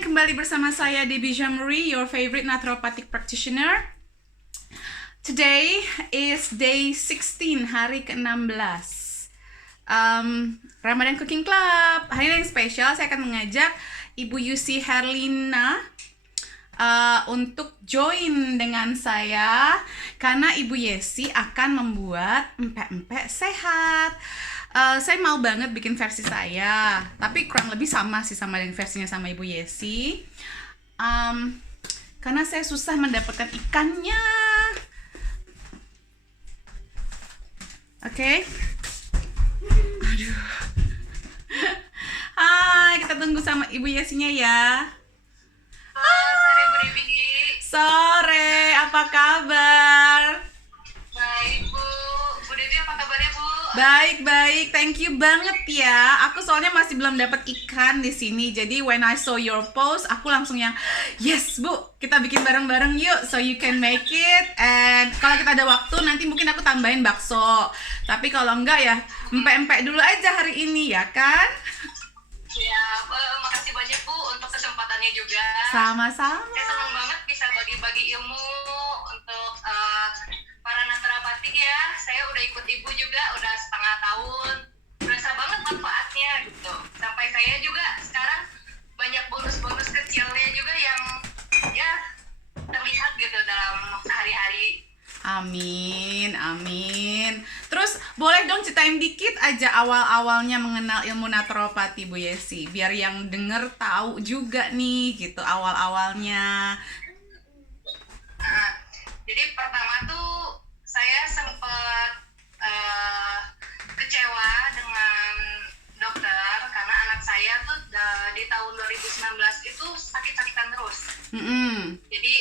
kembali bersama saya Debbie Jamuri, your favorite naturopathic practitioner. Today is day 16, hari ke-16 Ramadan Cooking Club. Hari ini yang spesial, saya akan mengajak Ibu Yusi Herlina untuk join dengan saya, karena Ibu Yesi akan membuat empek-empek sehat. Saya mau banget bikin versi saya, tapi kurang lebih sama sih sama dengan versinya sama Ibu Yesi, karena saya susah mendapatkan ikannya. Oke. Aduh. Hai, kita tunggu sama Ibu Yesinya ya. Sore Bu Debbie. Sore, apa kabar? Baik Bu. Bu Debbie apa kabarnya Bu? Baik, thank you banget ya. Aku soalnya masih belum dapat ikan di sini. Jadi when I saw your post, aku langsung yang yes Bu, kita bikin bareng-bareng yuk. So you can make it. And kalau kita ada waktu nanti mungkin aku tambahin bakso. Tapi kalau enggak ya empek-empek dulu aja hari ini ya kan? Ya, makasih banyak Bu untuk kesempatannya juga. Sama-sama. Saya senang banget bisa bagi-bagi ilmu untuk para naturopatik ya. Saya udah ikut Ibu juga udah setengah tahun. Berasa banget manfaatnya gitu. Sampai saya juga sekarang banyak bonus-bonus kecilnya juga yang ya terlihat gitu dalam sehari-hari. Amin. Terus boleh dong ceritain dikit aja awal-awalnya mengenal ilmu naturopati Bu Yesi, biar yang denger tahu juga nih gitu awal-awalnya. Jadi pertama tuh saya sempat kecewa dengan dokter karena anak saya tuh di tahun 2019 itu sakit-sakitan terus. Jadi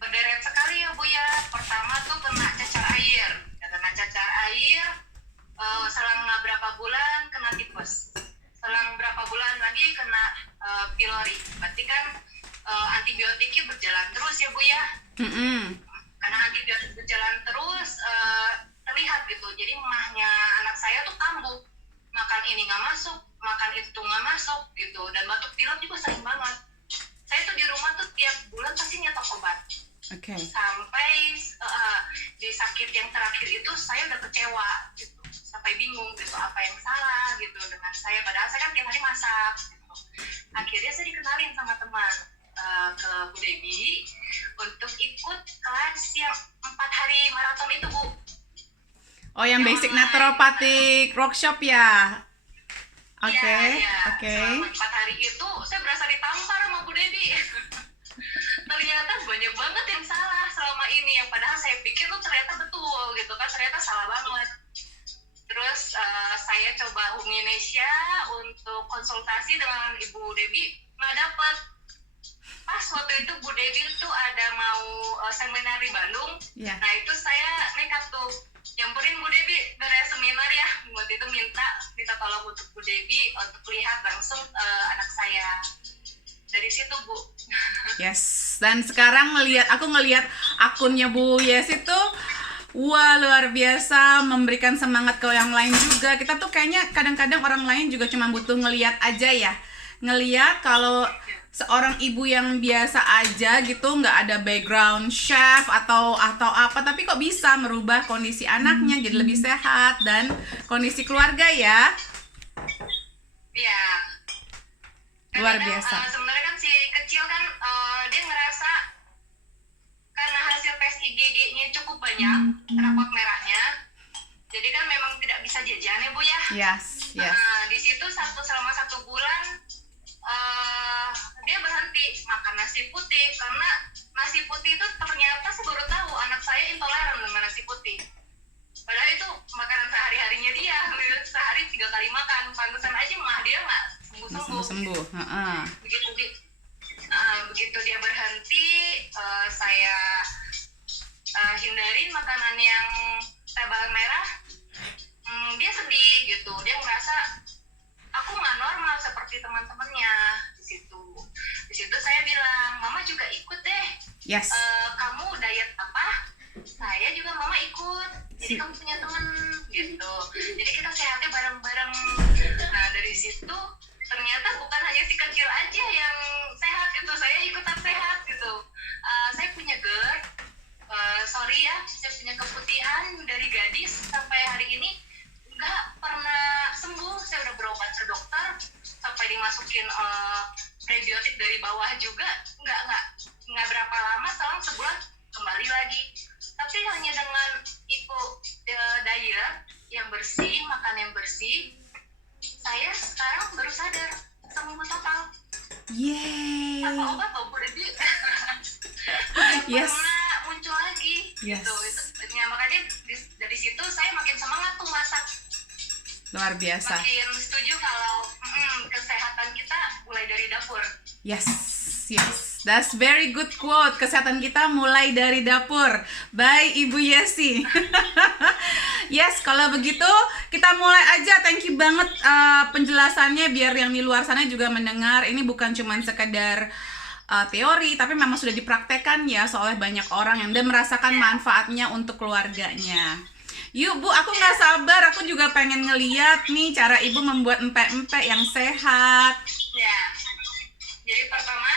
berderet sekali ya Bu ya. Pertama tuh kena cacar air, selang berapa bulan kena tipes, selang berapa bulan lagi kena pylori. Berarti kan antibiotiknya berjalan terus ya Bu ya. Karena antibiotik berjalan terus terlihat gitu. Jadi mahnya anak saya tuh kambuh, makan ini nggak masuk, makan itu nggak masuk gitu, dan batuk pilek juga sering banget. Saya tuh di rumah tuh tiap bulan pasti nyetok obat. Oke. Sampai di sakit yang terakhir itu saya udah kecewa gitu, sampai bingung gitu apa yang salah gitu dengan saya, padahal saya kan tiap hari masak gitu. Akhirnya saya dikenalin sama teman ke Bu Debbie untuk ikut kelas yang 4 hari maraton itu Bu. Oh, yang basic naturopathic workshop ya. Oke. Selama 4 hari itu saya berasa ditampar sama Bu Debbie. Ternyata banyak banget yang salah selama ini, yang padahal saya pikir tuh ternyata betul gitu kan, ternyata salah banget. Terus saya coba hubungi Indonesia untuk konsultasi dengan Ibu Debbie, nggak dapat. Pas waktu itu Bu Debbie tuh ada mau seminar di Bandung. Yeah. Nah itu saya nekat tuh nyamperin Bu Debbie beres seminar ya. Waktu itu minta tolong untuk Bu Debbie untuk lihat langsung anak saya. Dari situ Bu. Yes. Dan sekarang aku ngelihat akunnya Bu Yesi itu wah, luar biasa, memberikan semangat ke yang lain juga. Kita tuh kayaknya kadang-kadang orang lain juga cuma butuh ngelihat aja ya. Ngelihat kalau seorang ibu yang biasa aja gitu, nggak ada background chef atau apa, tapi kok bisa merubah kondisi anaknya jadi lebih sehat dan kondisi keluarga ya. Iya. Luar biasa. Sebenarnya kan si kecil kan dia ngerasa karena hasil tes IgG-nya cukup banyak, rapot merahnya. Jadi kan memang tidak bisa jajan ya Bu ya. Yes. Di situ selama 1 bulan dia berhenti makan nasi putih, karena nasi putih itu ternyata saya baru tahu anak saya intoleran dengan nasi putih. Padahal itu makanan sehari-harinya dia, sehari 3 kali makan. Pantesan aja mah dia nggak sembuh. Begitu dia berhenti, saya hindarin makanan yang tebal merah. Dia sedih gitu, dia merasa aku nggak normal seperti teman-temannya. Di situ saya bilang, mama juga ikut deh. Yes. Kamu diet apa? Saya juga mama ikut. Jadi kamu punya teman gitu. Jadi kita sehatnya bareng-bareng. Nah dari situ ternyata bukan hanya si kecil aja yang masukin prebiotik dari bawah juga nggak berapa lama, selang sebulan kembali lagi. Tapi hanya dengan itu diet yang bersih, makan yang bersih, saya sekarang baru sadar sembuh total. Yeay. Tanpa obat loh, jadi Yes. pernah muncul lagi. Yes. Gitu. Ya, makanya dari situ saya makin semangat tuh masak. Luar biasa. Makin setuju kalau kesehatan kita mulai dari dapur. Yes, yes. That's very good quote. Kesehatan kita mulai dari dapur. By Ibu Yesi. Yes, kalau begitu kita mulai aja. Thank you banget penjelasannya, biar yang di luar sana juga mendengar. Ini bukan cuma sekedar teori, tapi memang sudah dipraktekkan ya oleh banyak orang yang udah merasakan manfaatnya untuk keluarganya. Yuk Bu, aku nggak sabar. Aku juga pengen ngeliat nih cara Ibu membuat empek-empek yang sehat. Ya. Jadi pertama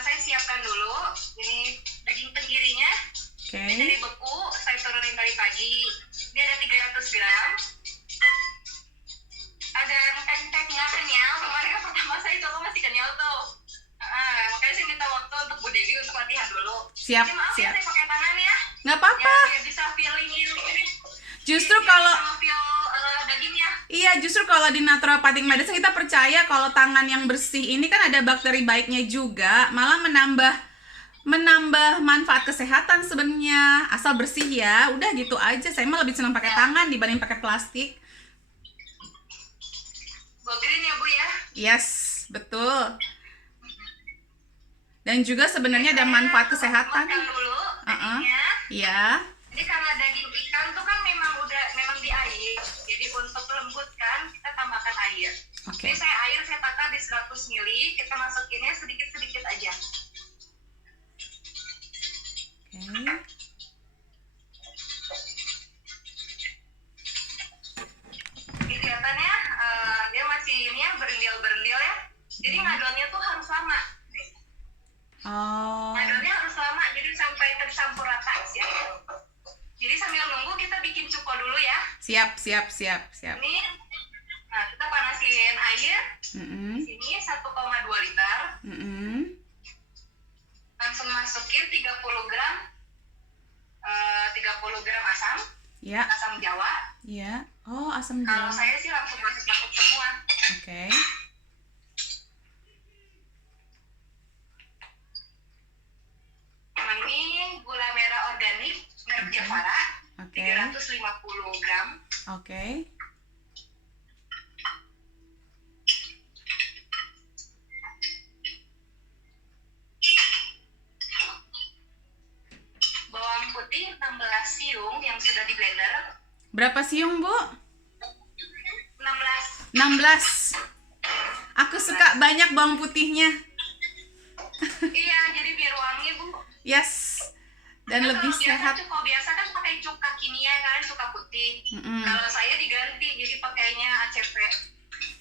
saya siapkan dulu ini daging tenggirinya. Oke. Ini dari beku, saya turunin tadi pagi. Ini ada 300 gram. Ada empek-empeknya kenyal. Kemarin pertama saya coba masih kenyal tuh. Makanya saya minta waktu untuk Bu Devi untuk latihan dulu. Siap, Ini maaf siap. ya, saya pakai tangan ya. Nggak apa-apa. Ya, biar bisa feeling ini. Justru Biar kalau bisa feel dagingnya. Iya, justru kalau di naturopathic medicine kita percaya kalau tangan yang bersih ini kan ada bakteri baiknya juga, malah menambah manfaat kesehatan sebenarnya. Asal bersih ya, udah gitu aja. Saya mah lebih senang pakai tangan dibanding pakai plastik. Go green ya Bu ya. Yes, betul. Dan juga sebenarnya ada manfaat kesehatan. Makan dulu dagingnya. Iya. Ini karena daging ikan tuh kan memang di air. Jadi untuk lembutkan kita tambahkan air. Oke. Jadi air saya takar di 100 ml, kita masukinnya sedikit-sedikit aja. Oke. Ini kelihatannya dia masih ini ya berendil-berendil ya. Jadi ngadonnya tuh harus lama. Oh. Ngadonnya harus lama, jadi sampai tercampur rata ya. Jadi sambil nunggu kita bikin cuko dulu ya. Siap. Ini, nah kita panasin air. Sini 1,2 liter. Langsung masukin 30 gram asam. Ya. Asam Jawa. Ya. Oh, asam Kalau jawa. saya sih langsung masuk semua. Oke. Ini gula merah organik merek Javara. Oke. 350 gram. Oke. Bawang putih 16 siung yang sudah di blender. Berapa siung, Bu? 16. 16. Aku suka banyak bawang putihnya. Iya, jadi biar wangi, Bu. Yes. Dan lebih sehat. Kalau biasa kan pakai cuka kimia kan, cuka putih. Kalau saya diganti jadi pakainya ACV.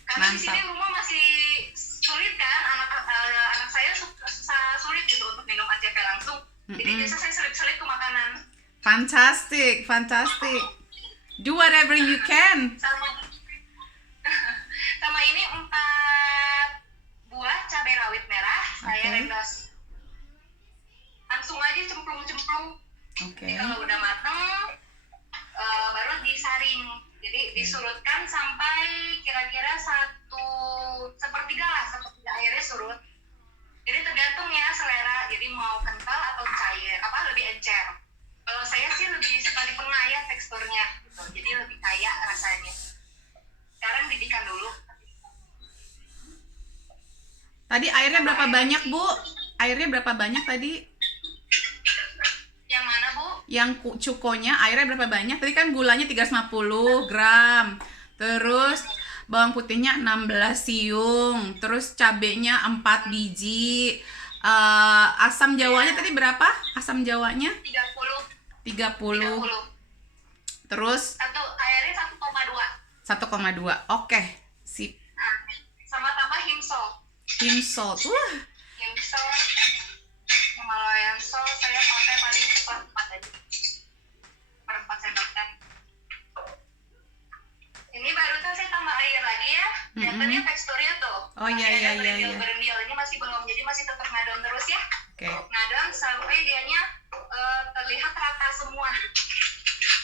Karena di sini rumah masih sulit kan, anak saya susah sulit gitu untuk minum ACV langsung. Jadi biasa saya selip-selip ke makanan. Fantastic. Do whatever you can. Sama ini 4 buah cabai rawit merah, saya rendas. Langsung aja cemplung. Oke. Jadi kalau udah mateng, baru disaring. Jadi disurutkan sampai kira-kira 1/3 lah, 1/3 airnya surut. Jadi tergantung ya selera. Jadi mau kental atau cair, lebih encer. Kalau saya sih lebih suka di tengah ya teksturnya, gitu. Jadi lebih kaya rasanya. Sekarang didihkan dulu. Tadi airnya berapa banyak, Bu? Airnya berapa banyak tadi? Yang mana, Bu? Yang cukonya airnya berapa banyak? Tadi kan gulanya 350 gram. Terus bawang putihnya 16 siung. Terus cabenya 4 biji. Asam jawanya tadi berapa? Asam jawanya? 30. Terus airnya 1,2. 1,2. Oke, sip. Sama tambah Pink salt. Himsol. Himalayan salt saya pakai paling 1/4 aja. 1/4 sendok teh. Ini barusan saya tambah air lagi ya. Kelihatannya teksturnya tuh Oh iya iya iya iya. Berendil ini masih belum, jadi masih tetap ngadon terus ya. Oke. Ngadon sampai dianya terlihat rata semua.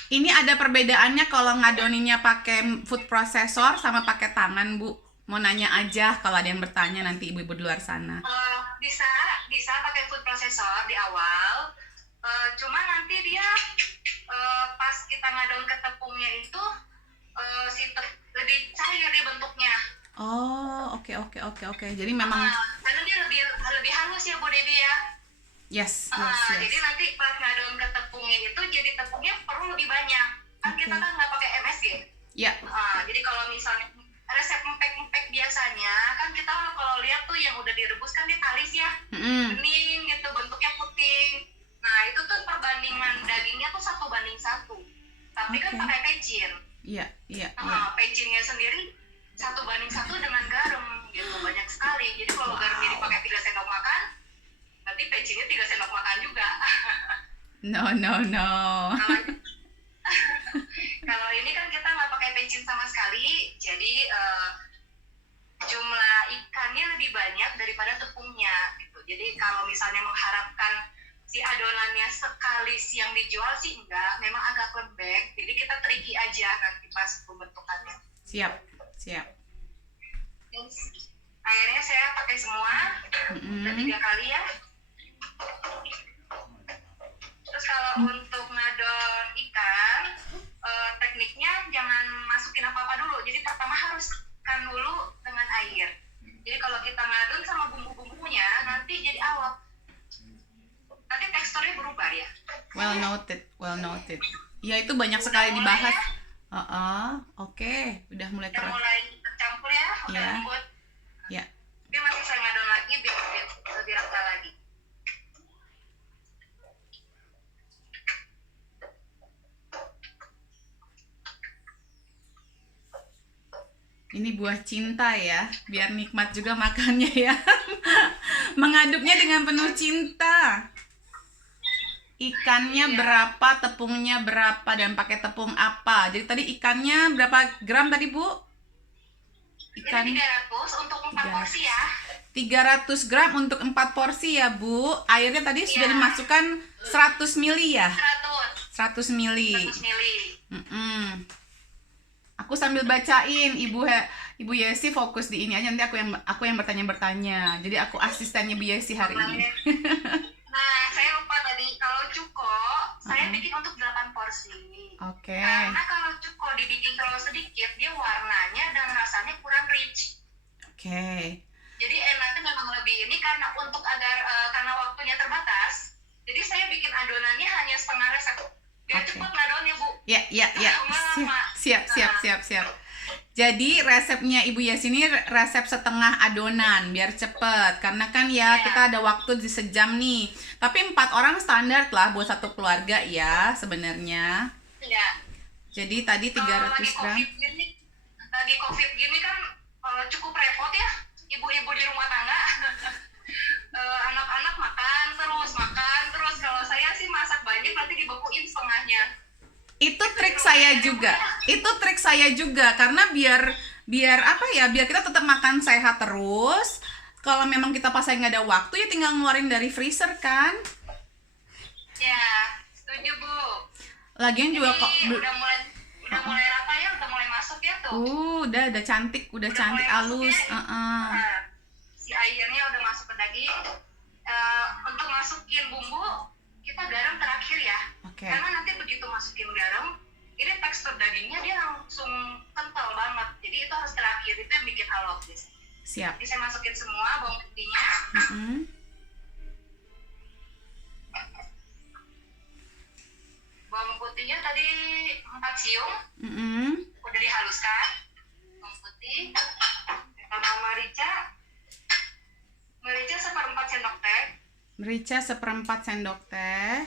Ini ada perbedaannya kalau ngadoninnya pakai food processor sama pakai tangan, Bu? Mau nanya aja kalau ada yang bertanya nanti ibu-ibu di luar sana. Bisa pakai food processor di awal. Cuma nanti dia pas kita ngadon ke tepungnya itu lebih cair di bentuknya. Oh, oke. Jadi memang karena dia lebih halus ya Bu Devi ya. Yes. Jadi nanti pas ngadon ke tepungnya itu jadi tepungnya perlu lebih banyak. Kan kita kan nggak pakai MSG. Ya. Jadi kalau misalnya resep empek-empek biasanya kan kita kalau lihat tuh yang udah direbus kan dia talis ya, bening gitu, bentuknya putih. Nah itu tuh perbandingan dagingnya tuh 1:1, tapi kan pakai pecin. Iya. Pecinnya sendiri 1:1 dengan garam gitu, banyak sekali. Jadi kalau garamnya dipakai 3 sendok makan, berarti pecinnya 3 sendok makan juga. No. Kalau ini kan kita nggak pakai pecin sama sekali, jadi jumlah ikannya lebih banyak daripada tepungnya gitu. Jadi kalau misalnya mengharapkan si adonannya sekali yang dijual sih enggak, memang agak lembek, jadi kita tricky aja nanti pas pembentukannya. Siap. Airnya saya pakai semua, udah 3 kali ya. Terus kalau untuk ngadon ikan, tekniknya jangan masukin apa-apa dulu. Jadi pertama haruskan dulu dengan air. Jadi kalau kita ngadon sama bumbu-bumbunya, nanti jadi awet. Nanti teksturnya berubah ya. Well noted. Ya itu banyak sekali dibahas. Oke. Udah mulai tercampur ya, udah lembut. Ya. Tapi masih saya ngadon lagi biar lebih rata lagi. Ini buah cinta ya, biar nikmat juga makannya ya. Mengaduknya dengan penuh cinta. Ikannya berapa, tepungnya berapa, dan pakai tepung apa. Jadi tadi ikannya berapa gram tadi, Bu? Ikan 300 untuk 4 porsi ya. 300 gram untuk 4 porsi ya, Bu. Airnya tadi sudah dimasukkan 100 mili ya? 100 mili. Aku sambil bacain, Ibu Yesi fokus di ini aja, nanti aku yang bertanya. Jadi aku asistennya Bu Yesi hari ini. Nah, saya lupa tadi, kalau cuko saya bikin untuk 8 porsi. Oke. Karena kalau cuko dibikin terlalu sedikit, dia warnanya dan rasanya kurang rich. Oke. Jadi enaknya memang lebih ini karena karena waktunya terbatas. Jadi saya bikin adonannya hanya setengah resep. Biar cepat ngadonnya, Bu. Ya. Siap. Jadi resepnya Ibu Yesi ini resep setengah adonan biar cepet. Karena kan kita ada waktu di sejam nih. Tapi 4 orang standar lah buat satu keluarga ya sebenarnya. Iya. Jadi tadi 300 gram. Lagi COVID gini kan cukup repot ya ibu-ibu di rumah tangga. Anak-anak makan terus. Kalau saya sih masak banyak nanti dibekuin setengahnya. Itu trik saya juga karena biar apa ya, biar kita tetap makan sehat terus. Kalau memang kita pas nggak ada waktu ya tinggal ngeluarin dari freezer kan. Ya, setuju Bu. Lagian juga kok udah mulai rata ya, udah mulai masuk ya tuh. Udah cantik halus. Ya. Si airnya udah masuk ke daging. Untuk masukin bumbu kita garam terakhir ya. Karena nanti begitu masukin garam, ini tekstur dagingnya dia langsung kental banget. Jadi itu harus terakhir, itu yang bikin alot guys. Siap. Jadi saya masukin semua bawang putihnya. Bawang putihnya tadi 4 siung. Udah dihaluskan. Bawang putih. Sama merica 1/4 sendok teh. Merica 1/4 sendok teh.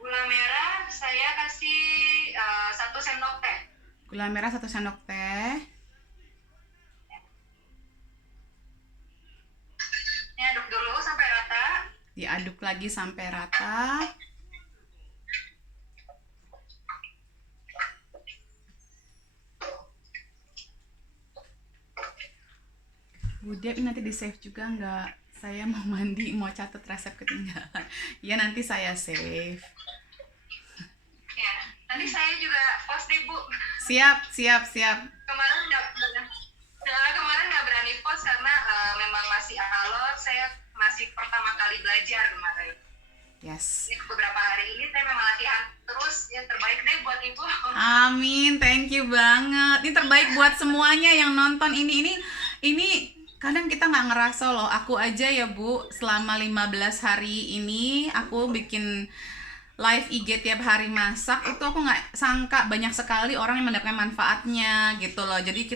Gula merah saya kasih 1 sendok teh. Gula merah 1 sendok teh. Ini aduk dulu sampai rata. Diaduk lagi sampai rata. Bu Dep nanti di save juga nggak? Saya mau mandi, mau catat resep ketinggalan. Ya nanti saya save. Ya, nanti saya juga post deh Bu. Siap. Kemarin nggak berani post karena memang masih alot. Saya masih pertama kali belajar kemarin. Yes. Ini beberapa hari ini saya memang latihan terus. Ya terbaik deh buat Ibu. Amin, thank you banget. Ini terbaik buat semuanya yang nonton ini kadang kita nggak ngerasa loh. Aku aja ya Bu, selama 15 hari ini aku bikin live IG tiap hari masak, itu aku nggak sangka banyak sekali orang yang mendapatkan manfaatnya gitu loh. Jadi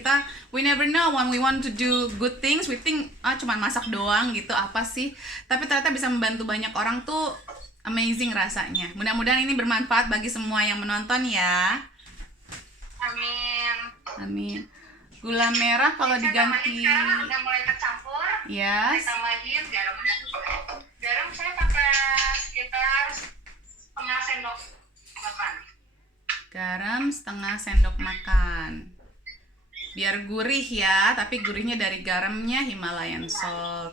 we never know when we want to do good things, we think cuman masak doang gitu, apa sih, tapi ternyata bisa membantu banyak orang tuh. Amazing rasanya. Mudah-mudahan ini bermanfaat bagi semua yang menonton ya. Amin. Gula merah kalau diganti sekarang udah mulai tercampur. Yes. Saya tambahin garam. Garam saya pakai sekitar setengah sendok makan. Garam setengah sendok makan. Biar gurih ya, tapi gurihnya dari garamnya Himalayan salt.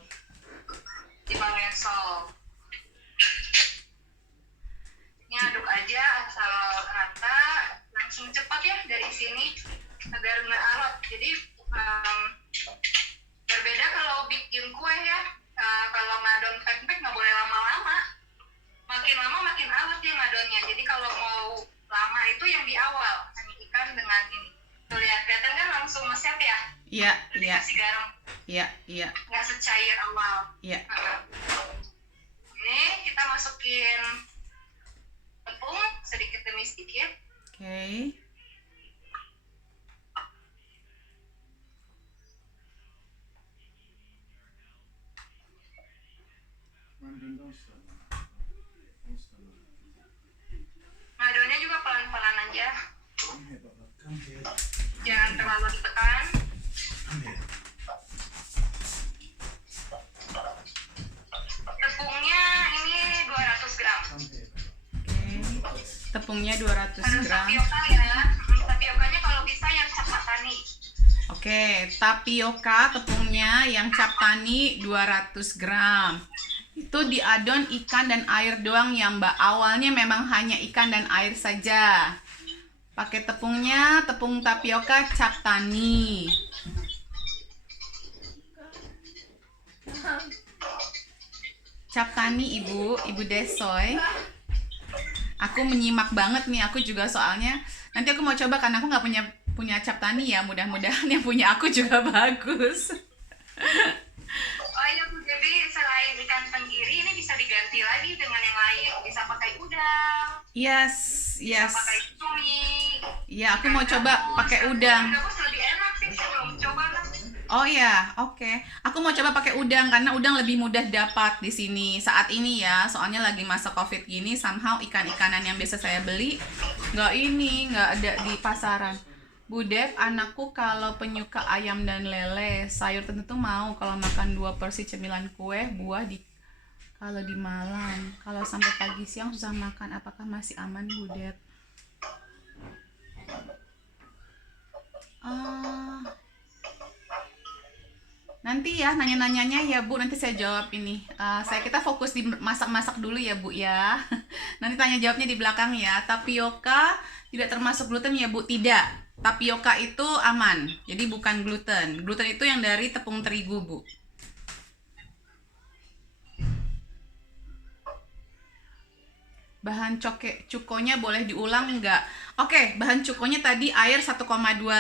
Himalayan salt. Ini aduk aja asal rata, langsung cepat ya dari sini agar nggak alot. Jadi berbeda kalau bikin kue ya, kalau ngadon pancake nggak boleh lama-lama. Makin lama makin alot ya ngadonnya. Jadi kalau mau lama itu yang di awal, hanya ikan dengan ini. Tuh lihat, kelihatan kan langsung meset ya? Iya. Dikasih garam. Iya. Nggak secair awal. Iya. Ini kita masukin tepung sedikit demi sedikit. Oke. Ngadonnya juga pelan-pelan aja. Jangan terlalu ditekan. Tepungnya ini 200 gram. Tepungnya 200 Harus gram. tapioka ya. Tapiokanya kalau bisa yang cap tani. Oke, tapioka tepungnya yang cap tani 200 gram. Itu diadon ikan dan air doang ya Mbak. Awalnya memang hanya ikan dan air saja. Pakai tepungnya, tepung tapioka cap tani. Cap tani Ibu Desoy. Aku menyimak banget nih, aku juga soalnya nanti aku mau coba karena aku nggak punya cap tani ya, mudah-mudahan yang punya aku juga bagus. Oh iya Bu, jadi selain ikan tenggiri ini bisa diganti lagi dengan yang lain. Bisa pakai udang. Yes. Bisa pakai cumi. Iya, aku mau coba pakai udang. Gabus lebih enak sih, saya belum coba kan. Oh ya, oke. Aku mau coba pakai udang karena udang lebih mudah dapat di sini saat ini ya. Soalnya lagi masa Covid gini, somehow ikan-ikanan yang biasa saya beli nggak ada di pasaran. Bu Dep, anakku kalau penyuka ayam dan lele, sayur tentu mau kalau makan 2 porsi cemilan kue, buah kalau di Malang. Kalau sampai pagi siang susah makan, apakah masih aman Bu Dep? Nanti ya nanya-nanyanya ya Bu, nanti saya jawab ini. Kita fokus di masak-masak dulu ya Bu ya. Nanti tanya jawabnya di belakang ya. Tapioka tidak termasuk gluten ya Bu? Tidak. Tapioka itu aman, jadi bukan gluten. Gluten itu yang dari tepung terigu Bu. Bahan cukonya boleh diulang enggak? Oke, bahan cukonya tadi air 1,2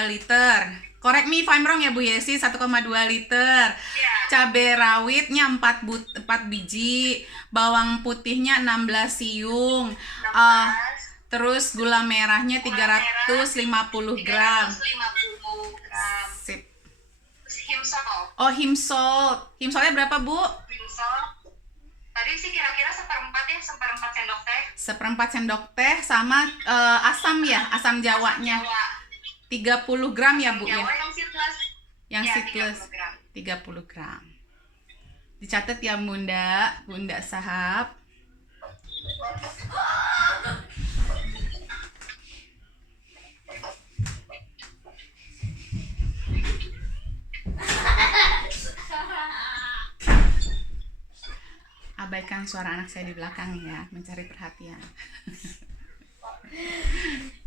liter. Correct me if I'm wrong ya Bu Yesi, 1,2 liter. Cabai rawitnya 4 biji, bawang putihnya 16 siung. Terus gula merahnya 350 gram. Sip. Oh, himsalt. Himsaltnya berapa Bu? Himsalt. Tadi sih kira-kira seperempat sendok teh. Seperempat sendok teh sama asam ya, asam jawanya. 30 gram ya Bu ya. Yang seedless. Yang seedless 30 gram. Dicatat ya Bunda Sahab. abaikan suara anak saya di belakang ya, mencari perhatian.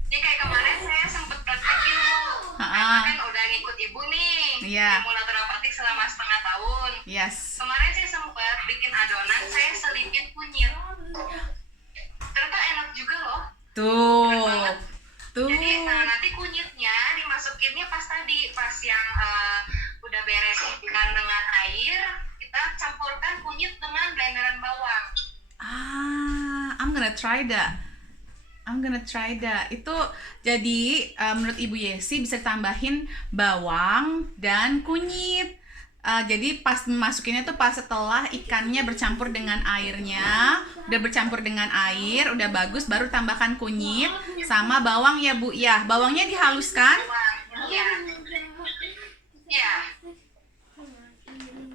Jadi kayak kemarin saya sempet praktekin Bu, karena kan udah ngikut ibu nih, ilmu naturopatik selama setengah tahun. Yes. Kemarin saya sempet bikin adonan, saya selipin kunyit. Ternyata enak juga loh. Tuh. Jadi nanti kunyitnya dimasukinnya pas yang udah beres ikan dengan air, kita campurkan kunyit dengan blenderan bawang. I'm gonna try that. Itu jadi menurut Ibu Yesi bisa tambahin bawang dan kunyit. Jadi pas masukinnya tuh pas setelah ikannya bercampur dengan airnya, udah bercampur dengan air, udah bagus, baru tambahkan kunyit sama bawang ya Bu ya. Bawangnya dihaluskan? Iya. Iya.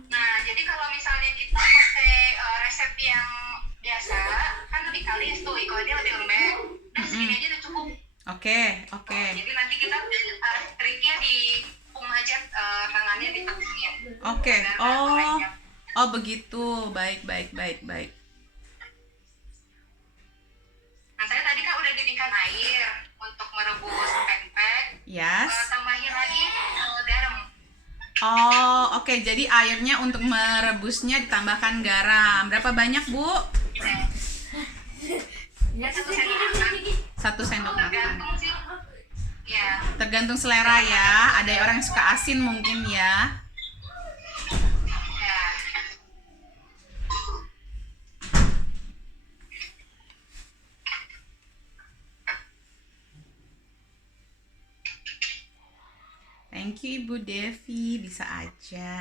Nah, jadi kalau misalnya kita pakai resep yang biasa, kan lebih kalis tuh, ikannya lebih lembek. Udah segini aja udah cukup. Oke. Jadi nanti kita triknya di aja tangannya ditekuknya. Oke. Oh begitu. Baik. Nah, saya tadi kan udah didihkan air untuk merebus pempek. Yes. Tambahin lagi garam. Oke. Jadi airnya untuk merebusnya ditambahkan garam. Berapa banyak, Bu? Ya, 1 sendok makan. 1 sendok makan. Tergantung sih. Ya. Tergantung selera ya. Ada orang yang suka asin mungkin ya. Ya. Thank you Ibu Devi, bisa aja.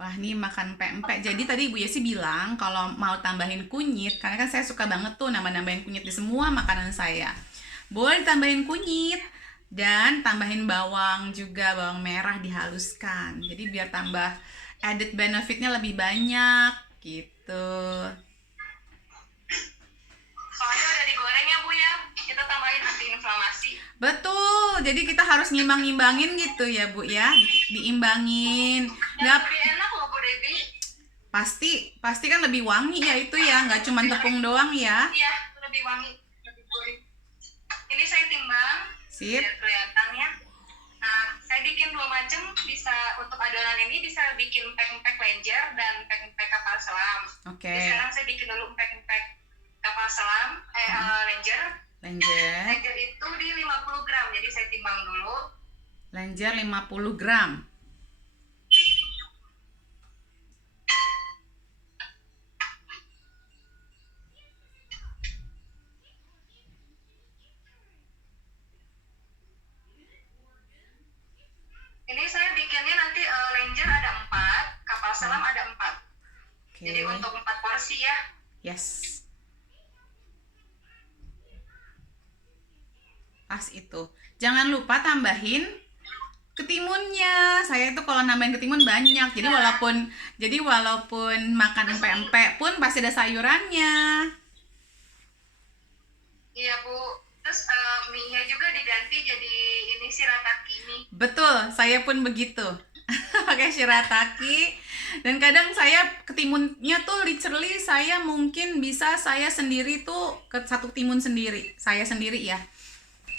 Wah, nih makan pempek. Jadi tadi Ibu Yesi bilang kalau mau tambahin kunyit, karena kan saya suka banget tuh nambahin kunyit di semua makanan saya. Boleh tambahin kunyit dan tambahin bawang juga, bawang merah dihaluskan. Jadi biar tambah added benefitnya lebih banyak gitu. Soalnya udah digoreng ya Bu ya, kita tambahin anti-inflamasi. Betul, jadi kita harus ngimbang-ngimbangin gitu ya Bu ya, diimbangin. Nggak lebih enak loh Bu Devi. Pasti kan lebih wangi ya itu ya, nggak cuma tepung doang ya. Iya, lebih wangi, lebih gurih. Ini saya timbang, Sip. biar kelihatan ya. Nah, saya bikin 2 macam, bisa untuk adonan ini bisa bikin pempek lenjer dan pempek kapal selam. Oke. Jadi sekarang saya bikin dulu pempek kapal selam, lenjer. Lenjer itu di 50 gram, jadi saya timbang dulu. Lenjer 50 gram. Ini saya bikinnya nanti lenjer ada 4, kapal selam ada 4. Okay. Jadi untuk 4 porsi ya. Yes. Pas itu. Jangan lupa tambahin ketimunnya. Saya itu kalau nambahin ketimun banyak. Jadi walaupun makan pempek pun pasti ada sayurannya. Iya Bu. Terus mie-nya juga diganti jadi ini shirataki mie. Betul, saya pun begitu. Pakai shirataki. Dan kadang saya ketimunnya tuh literally saya mungkin bisa saya sendiri tuh ke 1 timun sendiri. Saya sendiri ya.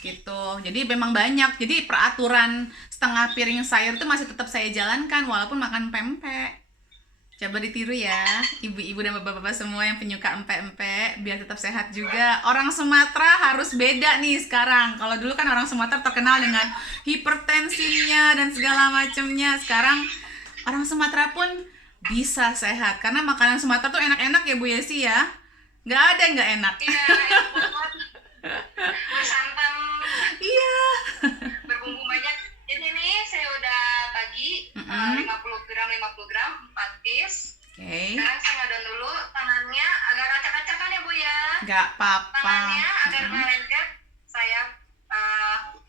Gitu. Jadi memang banyak. Jadi peraturan setengah piring sayur itu masih tetap saya jalankan walaupun makan pempek. Coba ditiru ya, ibu-ibu dan bapak-bapak semua yang penyuka empek-empek, biar tetap sehat juga. Orang Sumatera harus beda nih sekarang. Kalau dulu kan orang Sumatera terkenal dengan hipertensinya dan segala macamnya. Sekarang orang Sumatera pun bisa sehat karena makanan Sumatera tuh enak-enak ya Bu Yesi ya. Nggak ada yang nggak enak. Iya, enak banget. Bersantan. Iya. Berbumbu banyak. Jadi ini saya udah bagi 50 gram 4 piece. Oke. Sekarang saya ngadon dulu, tangannya agak acak-acakan ya Bu ya. Nggak apa-apa. Tangannya agar nggak lengket, saya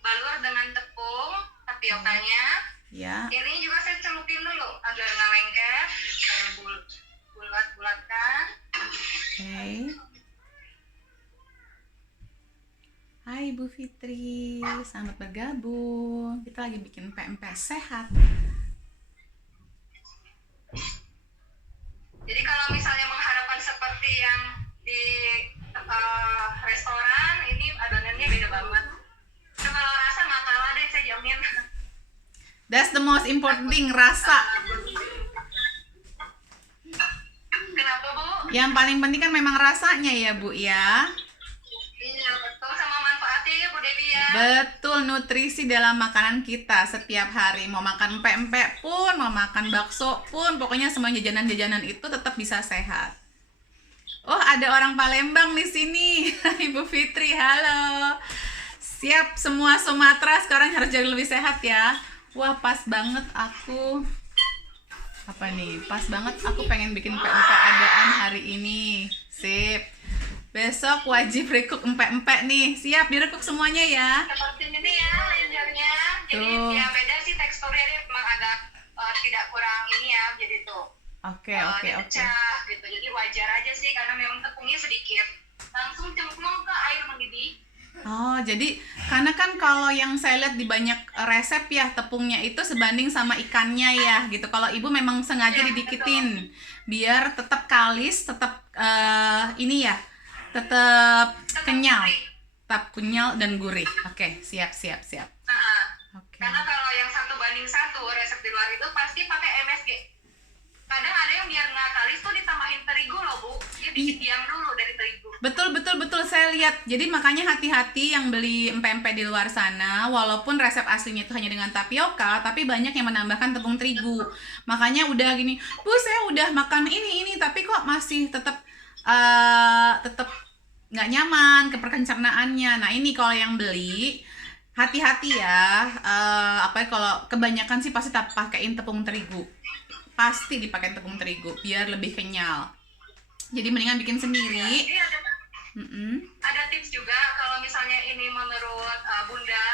balur dengan tepung tapiokanya. Ya. Ini juga saya celupin dulu agar nggak lengket. Saya bulat-bulatkan. Oke. Hai Bu Fitri, selamat bergabung. Kita lagi bikin pempek sehat. Jadi kalau misalnya mengharapkan seperti yang di restoran, ini adonannya beda banget. Nah, kalau rasa nggak kalah deh, saya jamin. That's the most important thing, rasa. Kenapa, Bu? Yang paling penting kan memang rasanya ya, Bu ya. Iya, betul. Sama manfaatnya ya, Bu Devi ya. Betul, nutrisi dalam makanan kita setiap hari. Mau makan empek-empek pun, mau makan bakso pun, pokoknya semua jajanan-jajanan itu tetap bisa sehat. Oh, ada orang Palembang di sini. Ibu Fitri, halo. Siap, semua Sumatera sekarang harus jadi lebih sehat ya. Wah, pas banget aku. Apa nih? Pas banget aku pengen bikin empek-empek adaan hari ini. Sip. Besok wajib recook empek-empek nih. Siap direkuk semuanya ya. Seperti ini ya lenjernya. Jadi Tuh. ya beda sih teksturnya, dia memang agak tidak kurang ini ya. Jadi tuh. Oke. Dia pecah gitu. Jadi wajar aja sih karena memang tepungnya sedikit. Langsung cemplung ke air mendidih. Oh, jadi karena kan kalau yang saya lihat di banyak resep ya tepungnya itu sebanding sama ikannya ya gitu. Kalau ibu memang sengaja Ya, didikitin biar tetap kalis, tetap ini ya, tetap kenyal, gurih. tetap kenyal dan gurih. Oke, siap. Nah, Oke. karena kalau yang 1:1 resep di luar itu pasti pakai MSG. Kadang ada yang biar nggak kalis tuh ditambahin terigu loh, Bu. Dia bikin diam dulu dari terigu. Betul saya lihat. Jadi makanya hati-hati yang beli empek-empek di luar sana, walaupun resep aslinya itu hanya dengan tapioka, tapi banyak yang menambahkan tepung terigu. Makanya udah gini, Bu saya udah makan ini tapi kok masih tetap nggak nyaman ke pencernaannya. Nah ini kalau yang beli hati-hati ya. Kalau kebanyakan sih pasti pakaiin tepung terigu. Pasti dipakai tepung terigu biar lebih kenyal. Jadi mendingan bikin sendiri. Jadi ada tips juga kalau misalnya ini menurut Bunda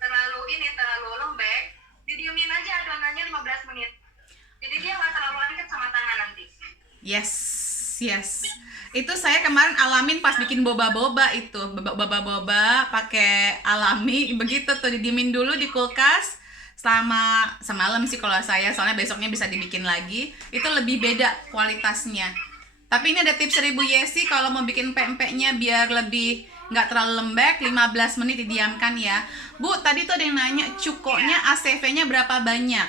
terlalu lembek, didiemin aja adonannya 15 menit. Jadi dia nggak terlalu lengket sama tangan nanti. Yes. Itu saya kemarin alamin pas bikin boba-boba itu. Boba-boba pakai alami begitu tuh, didiemin dulu di kulkas selama semalam sih kalau saya, soalnya besoknya bisa dibikin lagi. Itu lebih beda kualitasnya. Tapi ini ada tips dari Bu Yesi kalau mau bikin pempeknya biar lebih nggak terlalu lembek, 15 menit didiamkan ya. Bu, tadi tuh ada yang nanya cukonya ACV-nya berapa banyak?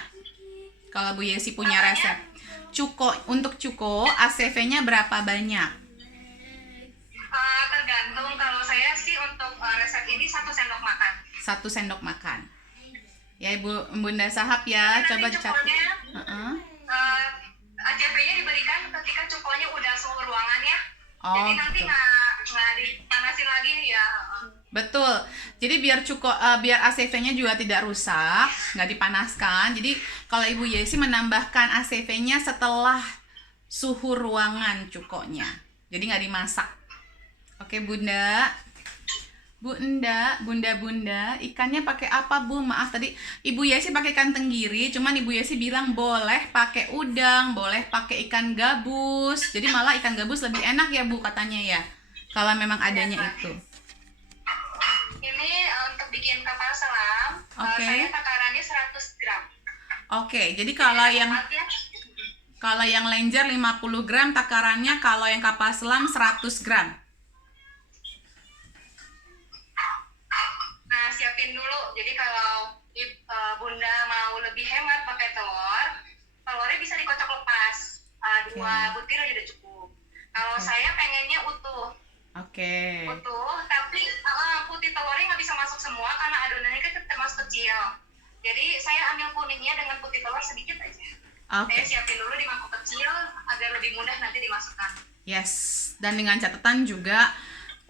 Kalau Bu Yesi punya resep. Untuk cuko ACV-nya berapa banyak? Tergantung, kalau saya sih untuk resep ini 1 sendok makan. 1 sendok makan. Ya Ibu Bunda Sahab ya, coba dicatat. ACV-nya diberikan ketika cukonya udah suhu ruangan ya. Oh, jadi nanti nggak dipanasin lagi ya. Betul. Jadi biar ACV-nya juga tidak rusak, nggak dipanaskan. Jadi kalau Ibu Yesi menambahkan ACV-nya setelah suhu ruangan cukonya. Jadi nggak dimasak. Oke Bunda. Bunda, ikannya pakai apa Bu? Maaf tadi Ibu Yesi pakai ikan tenggiri, cuman Ibu Yesi bilang boleh pakai udang, boleh pakai ikan gabus. Jadi malah ikan gabus lebih enak ya Bu katanya ya. Kalau memang adanya itu. Ini untuk bikin kapal selam, saya takarannya 100 gram. Oke, jadi kalau yang lenjer 50 gram takarannya, kalau yang kapal selam 100 gram. Nah, siapin dulu. Jadi kalau Bunda mau lebih hemat pakai telurnya bisa dikocok lepas. 2 butir aja udah cukup. Kalau saya pengennya utuh. Utuh, tapi putih telurnya nggak bisa masuk semua karena adonannya kan termasuk kecil. Jadi saya ambil kuningnya dengan putih telur sedikit aja. Saya siapin dulu di mangkok kecil agar lebih mudah nanti dimasukkan. Yes, dan dengan catatan juga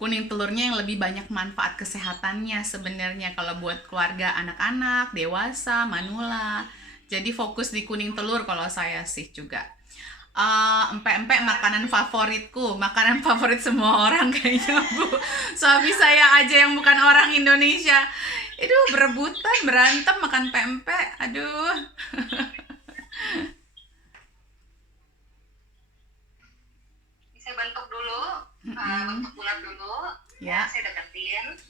kuning telurnya yang lebih banyak manfaat kesehatannya sebenarnya kalau buat keluarga, anak-anak, dewasa, manula. Jadi fokus di kuning telur kalau saya sih juga. Empek-empek makanan favoritku, makanan favorit semua orang kayaknya Bu. Suami saya aja yang bukan orang Indonesia, itu berebutan, berantem makan pempek, aduh. Saya bentuk dulu, bentuk bulat dulu, ya saya deketin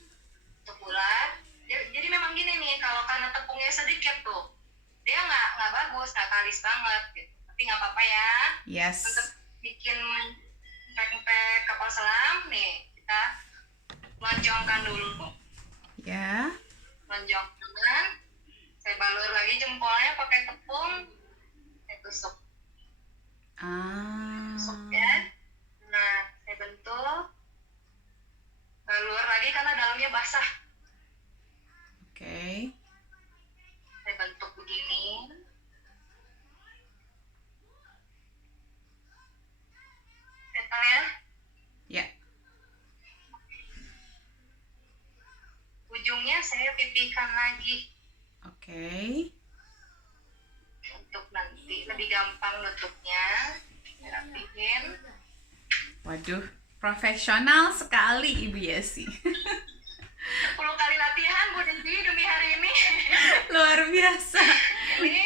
untuk bulat. Jadi memang gini nih, kalau karena tepungnya sedikit tuh, dia nggak bagus, nggak kalis banget gitu. Tapi tapi nggak apa-apa ya. Yes. Untuk bikin empek-empek kapal selam nih, kita lonjongkan dulu. Ya. Lonjongkan, saya balur lagi jempolnya pakai tepung, saya tusuk. Tusuk ya. Nah, saya bentuk, balur lagi karena dalamnya basah. Oke. Saya bentuk begini. Kelihatan ya? Ya. Ujungnya saya pipihkan lagi. Oke. Untuk nanti lebih gampang nutupnya. Saya rapihin. Waduh, profesional sekali Ibu Yesi. 10 kali latihan Bu Devi demi hari ini. Luar biasa. Ini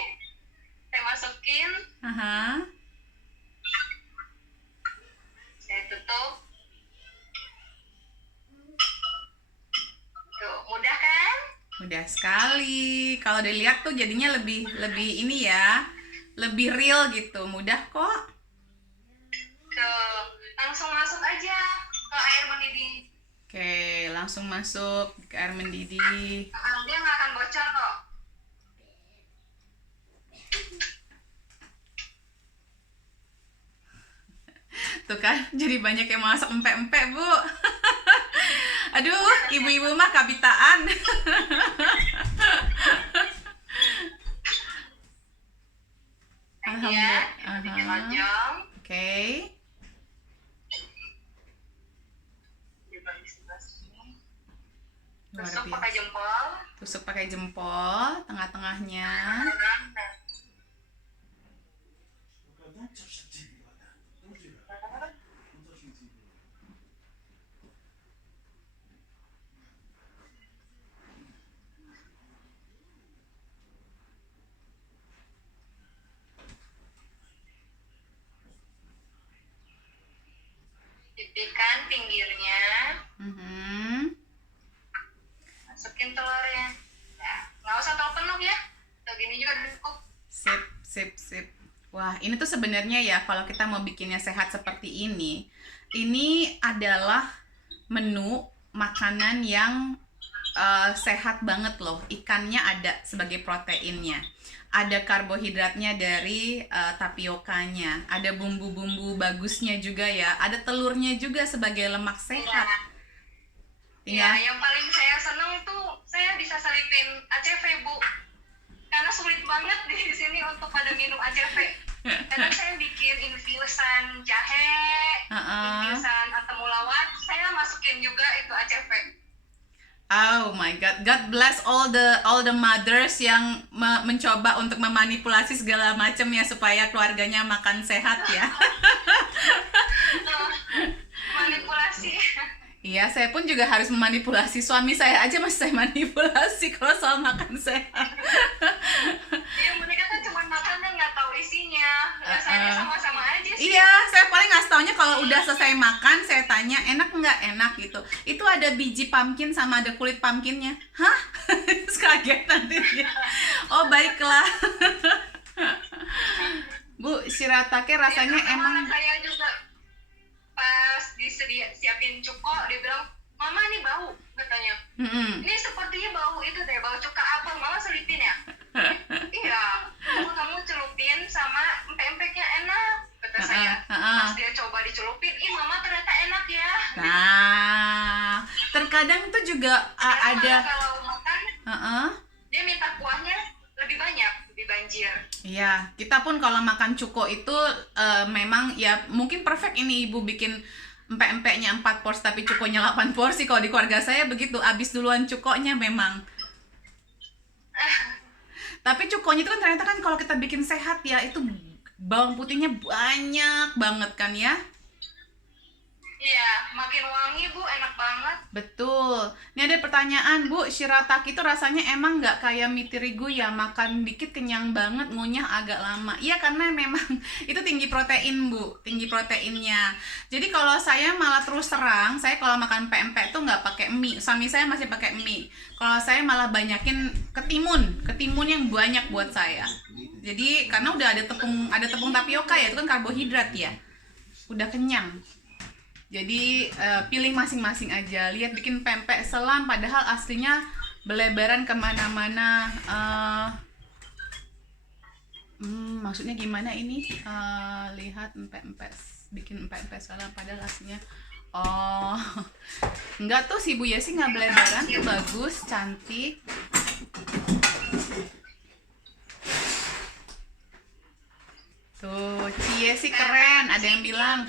saya masukin. Aha. Saya tutup. Tuh, mudah kan? Mudah sekali. Kalau dilihat tuh jadinya lebih ini ya. Lebih real gitu. Mudah kok. Tuh, langsung masuk aja ke air mendidih. Oke, langsung masuk ke air mendidih. Dia nggak akan bocor kok. Tuh kan, jadi banyak yang masak empek-empek, Bu. Aduh, ibu-ibu mah kabitaan. Alhamdulillah. Bikin lonjong. Oke. Tusuk pakai jempol. Tusuk pakai jempol, tengah-tengahnya. Pipihkan pinggirnya. Masukin telurnya. Ya, nggak usah terlalu penuh ya. Tuh gini juga cukup. Sip. Wah, ini tuh sebenarnya ya kalau kita mau bikinnya sehat seperti ini adalah menu makanan yang sehat banget loh. Ikannya ada sebagai proteinnya. Ada karbohidratnya dari tapiokanya. Ada bumbu-bumbu bagusnya juga ya. Ada telurnya juga sebagai lemak sehat. Ya, yang paling saya seneng tuh saya bisa selipin ACV, Bu. Karena sulit banget di sini untuk pada minum ACV. Kadang saya bikin infusan jahe, infusan atau temulawak, saya masukin juga itu ACV. Oh my God, God bless all the mothers yang mencoba untuk memanipulasi segala macam ya supaya keluarganya makan sehat ya. Manipulasi. Iya, saya pun juga harus memanipulasi suami saya aja masih saya manipulasi kalau soal makan sehat. Iya, mereka kan cuma makan dan nggak tahu isinya. Rasanya sama-sama aja sih. Iya, saya paling ngasih taunya kalau udah selesai makan, saya tanya enak nggak, enak gitu. Itu ada biji pumpkin sama ada kulit pumpkinnya. Hah? Terus kaget nanti dia. Oh baiklah. Bu, shiratake rasanya ya, emang. Saya juga pas siapin cuko, dia bilang, Mama ini bau, katanya. Ini sepertinya bau itu deh, bau cuka apel, Mama selipin ya? Iya, kamu celupin sama empek-empeknya enak, kata saya. Pas dia coba dicelupin, Mama ternyata enak ya. Nah, terkadang tuh juga ada. Kalau makan, dia minta kuahnya lebih banyak, lebih banjir. Iya, kita pun kalau makan cuko itu memang ya mungkin perfect ini ibu bikin empek-empeknya 4 porsi tapi cukonya 8 porsi. Kalau di keluarga saya begitu, habis duluan cukonya memang. Tapi cukonya itu kan ternyata kan kalau kita bikin sehat ya itu bawang putihnya banyak banget kan ya. Iya, makin wangi Bu, enak banget. Betul. Ini ada pertanyaan, Bu, shirataki itu rasanya emang nggak kayak mie terigu ya? Makan dikit kenyang banget, ngunyah agak lama. Iya, karena memang itu tinggi protein, Bu. Tinggi proteinnya. Jadi kalau saya malah terus terang, saya kalau makan pempek tuh nggak pakai mie. Suami saya masih pakai mie. Kalau saya malah banyakin ketimun. Ketimun yang banyak buat saya. Jadi karena udah ada tepung tapioka ya, itu kan karbohidrat ya. Udah kenyang. Jadi pilih masing-masing aja. Lihat bikin pempek selam padahal aslinya belebaran kemana-mana. Maksudnya gimana ini? Lihat empek-empek, bikin empek-empek selam padahal aslinya. Oh, enggak tuh si Bu Yesi nggak belebaran tuh, bagus, cantik. Tuh, Cie sih keren, ada yang bilang.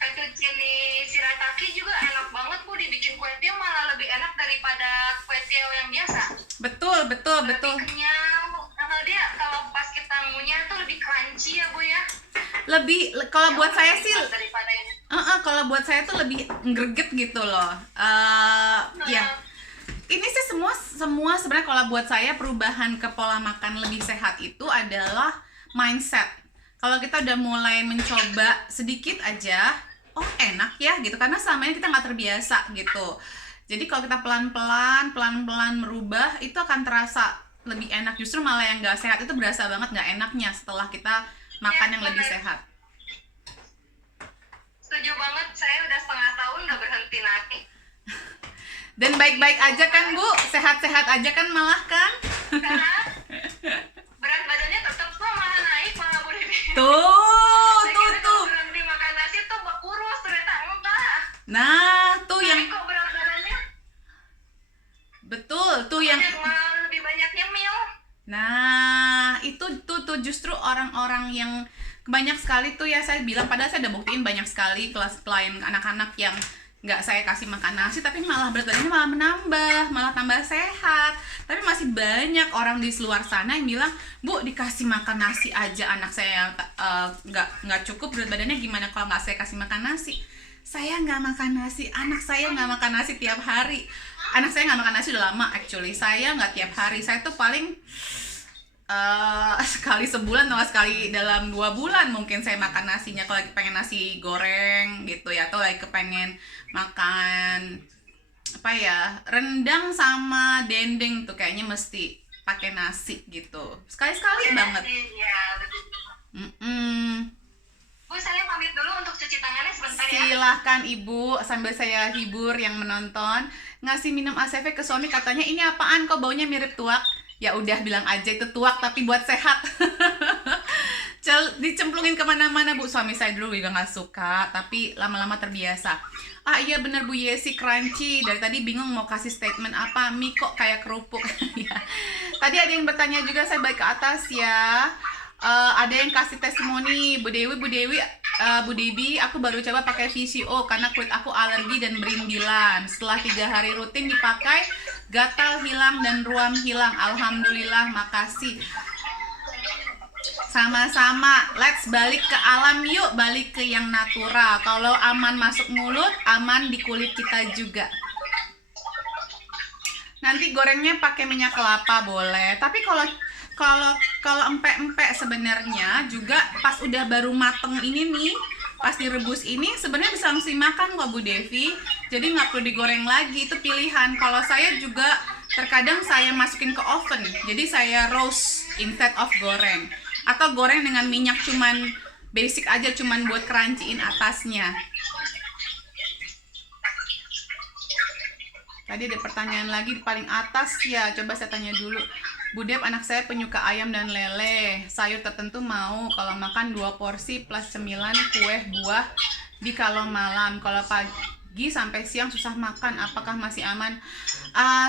Fettuccine shirataki juga enak banget Bu, dibikin kue tiaw malah lebih enak daripada kue tiaw yang biasa. Betul, betul, betul. Lebih kenyang. Kalau dia kalau pas kita ngunyah tuh lebih crunchy ya Bu ya. Lebih kalau buat saya sih daripada ini. kalau buat saya tuh lebih greget gitu loh. Ya. Ini sih semua sebenarnya kalau buat saya perubahan ke pola makan lebih sehat itu adalah mindset. Kalau kita udah mulai mencoba sedikit aja, oh enak ya gitu, karena selama ini kita nggak terbiasa gitu. Jadi kalau kita pelan-pelan merubah, itu akan terasa lebih enak. Justru malah yang nggak sehat itu berasa banget nggak enaknya setelah kita makan yang lebih sehat. Setuju banget, saya udah setengah tahun nggak berhenti nasi. Dan baik-baik aja kan Bu, sehat-sehat aja kan malah kan? Berat badannya tetap kok, malah naik malah Bu Devi. Tuh. Berhenti makan nasi tuh kurus, ternyata enggak. Nah, tuh yang kok berat badannya. betul, tuh yang malah lebih banyak nyemil. Nah, itu tuh justru orang-orang yang banyak sekali tuh ya saya bilang, padahal saya udah buktiin banyak sekali kelas klien anak-anak yang nggak saya kasih makan nasi tapi malah berat badannya malah menambah, malah tambah sehat. Tapi masih banyak orang di luar sana yang bilang, Bu dikasih makan nasi aja anak saya nggak cukup berat badannya, gimana kalau nggak saya kasih makan nasi? Saya nggak makan nasi, anak saya nggak makan nasi tiap hari. Anak saya nggak makan nasi udah lama actually. Saya nggak tiap hari, saya tuh paling sekali sebulan atau sekali dalam 2 bulan mungkin saya makan nasinya, kalau lagi pengen nasi goreng gitu ya, atau lagi kepengen makan apa ya, rendang sama dendeng tuh kayaknya mesti pakai nasi gitu, sekali-sekali banget. Iya, betul. Bu, saya pamit dulu untuk cuci tangannya sebentar ya. Silahkan Ibu, sambil saya hibur yang menonton. Ngasih minum ACV ke suami, katanya ini apaan kok baunya mirip tuak. Ya udah bilang aja itu tuak tapi buat sehat. Dicemplungin kemana-mana Bu, suami saya dulu juga nggak suka tapi lama-lama terbiasa. Ah iya bener Bu Yesi, crunchy. Dari tadi bingung mau kasih statement apa, mie kok kayak kerupuk. Ya. Tadi ada yang bertanya juga, saya balik ke atas ya. Ada yang kasih testimoni, Bu Dewi, Bu Debi, aku baru coba pakai VCO karena kulit aku alergi dan berindilan. Setelah 3 hari rutin dipakai, gatal hilang dan ruam hilang. Alhamdulillah, makasih. Sama-sama, let's balik ke alam yuk, balik ke yang natural. Kalau aman masuk mulut, aman di kulit kita juga. Nanti gorengnya pakai minyak kelapa boleh, tapi kalau empek-empek sebenarnya juga pas udah baru mateng ini nih, pas direbus ini sebenarnya bisa langsung makan kok Bu Devi, jadi nggak perlu digoreng lagi, itu pilihan. Kalau saya juga terkadang saya masukin ke oven, jadi saya roast instead of goreng, atau goreng dengan minyak cuman basic aja, cuman buat crunchy-in atasnya. Tadi ada pertanyaan lagi di paling atas ya, coba saya tanya dulu. Bu Dep, anak saya penyuka ayam dan lele. Sayur tertentu mau, kalau makan 2 porsi plus cemilan kue buah di kalau malam. Kalau pagi sampai siang susah makan, apakah masih aman?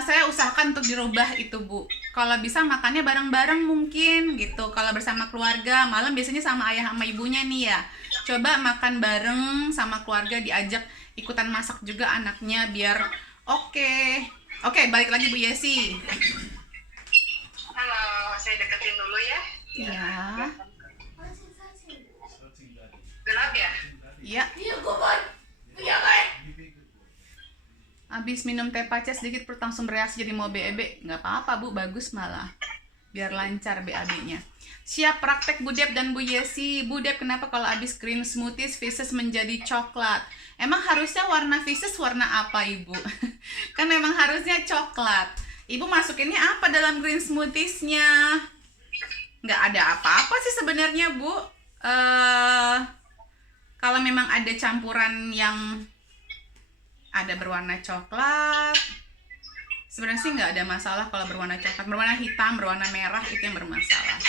Saya usahakan untuk dirubah itu Bu. Kalau bisa makannya bareng-bareng mungkin gitu. Kalau bersama keluarga, malam biasanya sama ayah sama ibunya nih ya. Coba makan bareng sama keluarga, diajak ikutan masak juga anaknya biar Oke, balik lagi Bu Yesi. Halo, saya deketin dulu ya. Ya. Gelap ya? Ya. Abis minum teh paca sedikit perut langsung bereaksi jadi mau BAB. Nggak apa-apa Bu, bagus malah. Biar lancar BAB-nya. Siap praktek Bu Dep dan Bu Yesi. Bu Dep, kenapa kalau abis green smoothies feces menjadi coklat? Emang harusnya warna feces warna apa Ibu? Kan memang harusnya coklat. Ibu masukinnya apa dalam green smoothies-nya? Nggak ada apa-apa sih sebenarnya Bu. Kalau memang ada campuran yang ada berwarna coklat, sebenarnya sih nggak ada masalah kalau berwarna coklat. Berwarna hitam, berwarna merah itu yang bermasalah.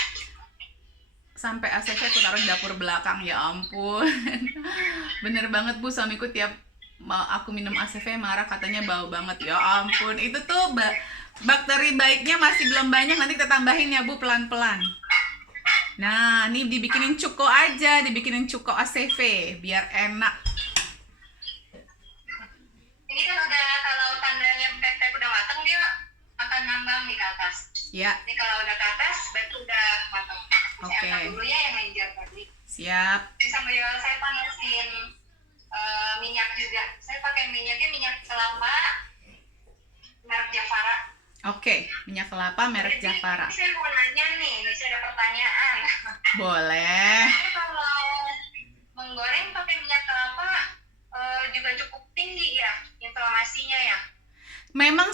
Sampai ACV aku taruh di dapur belakang, ya ampun. Bener banget Bu, suamiku tiap aku minum ACV marah, katanya bau banget. Ya ampun, itu tuh bakteri baiknya masih belum banyak, nanti kita tambahin ya Bu pelan-pelan. Nah, ini dibikinin cuko aja, dibikinin cuko ACV biar enak. Ini kan udah, kalau tandanya pepek udah matang, dia akan ngambang nih ke atas. Ya. Ini kalau udah ke atas, berarti udah matang. Saya angkat dulu ya yang lenjer tadi. Siap. Ini sambil saya panasin minyak juga. Saya pakai minyaknya minyak kelapa merek Jafara. Oke, minyak kelapa merek Jafara. Saya mau nanya nih, saya ada pertanyaan. Boleh. Ini kalau menggoreng pakai minyak kelapa juga cukup tinggi ya inflamasinya ya? Memang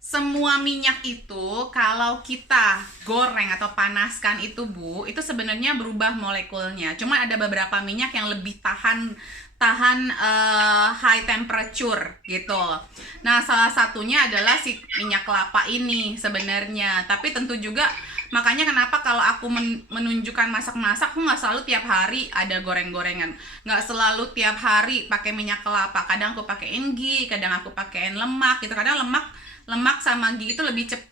semua minyak itu kalau kita goreng atau panaskan itu Bu, itu sebenarnya berubah molekulnya. Cuma ada beberapa minyak yang lebih tahan high temperature gitu. Nah, salah satunya adalah si minyak kelapa ini sebenarnya. Tapi tentu juga makanya kenapa kalau aku menunjukkan masak-masak, aku nggak selalu tiap hari ada goreng-gorengan. Nggak selalu tiap hari pakai minyak kelapa. Kadang aku pakein ghee, kadang aku pakein lemak gitu. Kadang lemak sama ghee itu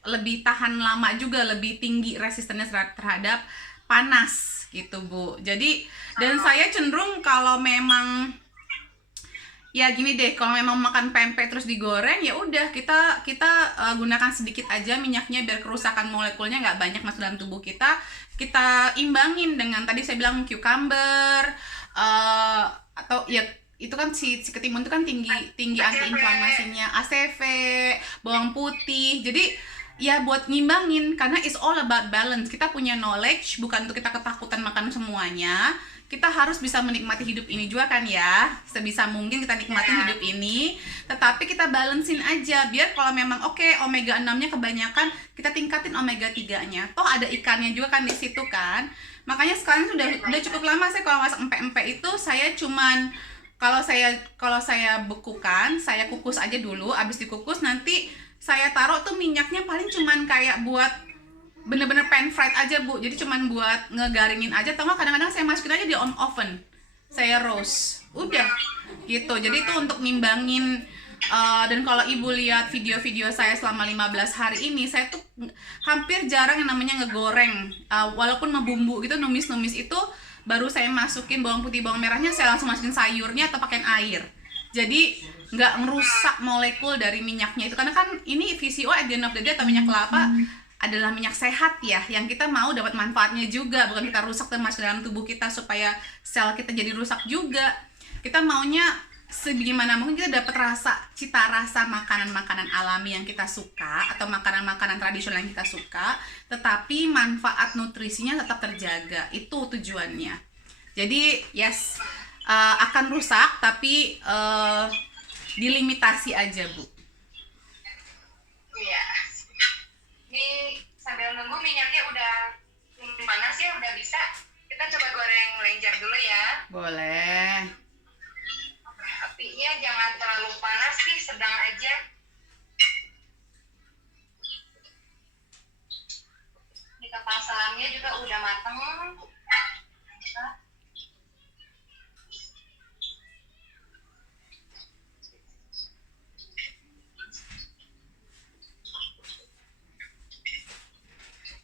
lebih tahan lama juga, lebih tinggi resistennya terhadap panas gitu Bu. Jadi dan saya cenderung kalau memang ya gini deh, kalau memang makan pempek terus digoreng ya udah kita gunakan sedikit aja minyaknya biar kerusakan molekulnya nggak banyak masuk dalam tubuh kita. Kita imbangin dengan tadi saya bilang cucumber atau ya itu kan si ketimun itu kan tinggi antiinflamasinya, ACV, bawang putih. Jadi ya buat ngimbangin, karena it's all about balance. Kita punya knowledge, bukan untuk kita ketakutan makan semuanya. Kita harus bisa menikmati hidup ini juga kan ya. Sebisa mungkin kita nikmatin hidup ini, tetapi kita balancein aja. Biar kalau memang omega 6-nya kebanyakan, kita tingkatin omega 3-nya. Toh ada ikannya juga kan di situ kan. Makanya sekarang udah cukup lama saya kalau masak empek-empek itu saya cuman kalau saya bekukan, saya kukus aja dulu. Abis dikukus nanti saya taruh tuh minyaknya paling cuman kayak buat bener-bener pan fried aja Bu. Jadi cuman buat ngegaringin aja. Atau kadang-kadang saya masukin aja di on oven. Saya roast. Udah gitu. Jadi itu untuk nimbangin. Dan kalau Ibu lihat video-video saya selama 15 hari ini, saya tuh hampir jarang yang namanya ngegoreng. Walaupun ngebumbu gitu, numis-numis itu baru saya masukin bawang putih, bawang merahnya, saya langsung masukin sayurnya atau pakai air. Jadi nggak ngerusak molekul dari minyaknya itu, karena kan ini VCO at the end of the day atau minyak kelapa adalah minyak sehat ya, yang kita mau dapat manfaatnya juga, bukan kita rusak dan masuk dalam tubuh kita supaya sel kita jadi rusak juga. Kita maunya sebagaimana mungkin kita dapat cita rasa makanan-makanan alami yang kita suka atau makanan-makanan tradisional yang kita suka, tetapi manfaat nutrisinya tetap terjaga. Itu tujuannya. Jadi yes, akan rusak tapi dilimitasi aja Bu. Iya. Ini sambil nunggu minyaknya udah panas ya, udah bisa. Kita coba goreng lenjer dulu ya. Boleh. Apinya jangan terlalu panas sih, sedang aja. Di kapal selamnya juga udah mateng.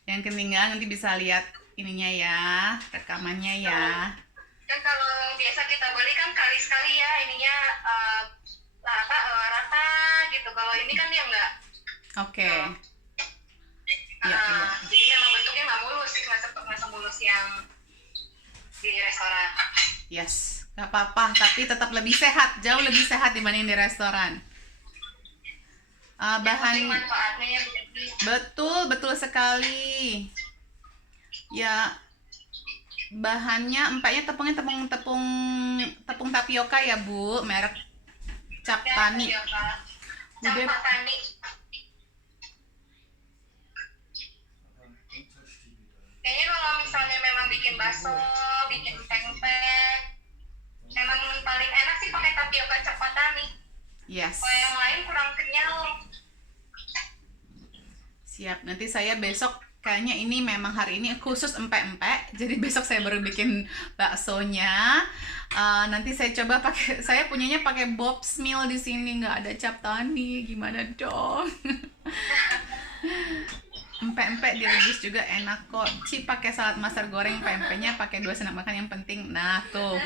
Yang ketinggalan nanti bisa lihat ininya ya, rekamannya ya. Kan kalau biasa kita beli kan kali-sekali ya ininya rata gitu. Kalau ini kan dia enggak. Oke. Iya. Jadi memang bentuknya nggak mulus, nggak semulus yang di restoran. Yes, nggak apa-apa, tapi tetap lebih sehat, jauh lebih sehat dibanding di restoran. Yang penting Bahan manfaatnya ya Bu Devi. betul sekali. Ya, bahannya empaknya tepungnya tepung tapioka ya Bu, merek Cap Ya, Tani. tapioka. Udah. Cap Tani. Kayaknya kalau misalnya memang bikin bakso, bikin pempek, memang paling enak sih pakai tapioka Cap Tani. Yes. Kalau yang lain kurang kenyal. Siap, nanti saya besok kayaknya ini memang hari ini khusus empek-empek, jadi besok saya baru bikin baksonya. Nanti saya coba pakai, saya punyanya pakai Bob's Meal di sini, nggak ada Cap Tani, gimana dong? Empek-empek direbus juga enak kok. Ci pakai salad master goreng, pempeknya pakai 2 sendok makan yang penting. Nah tuh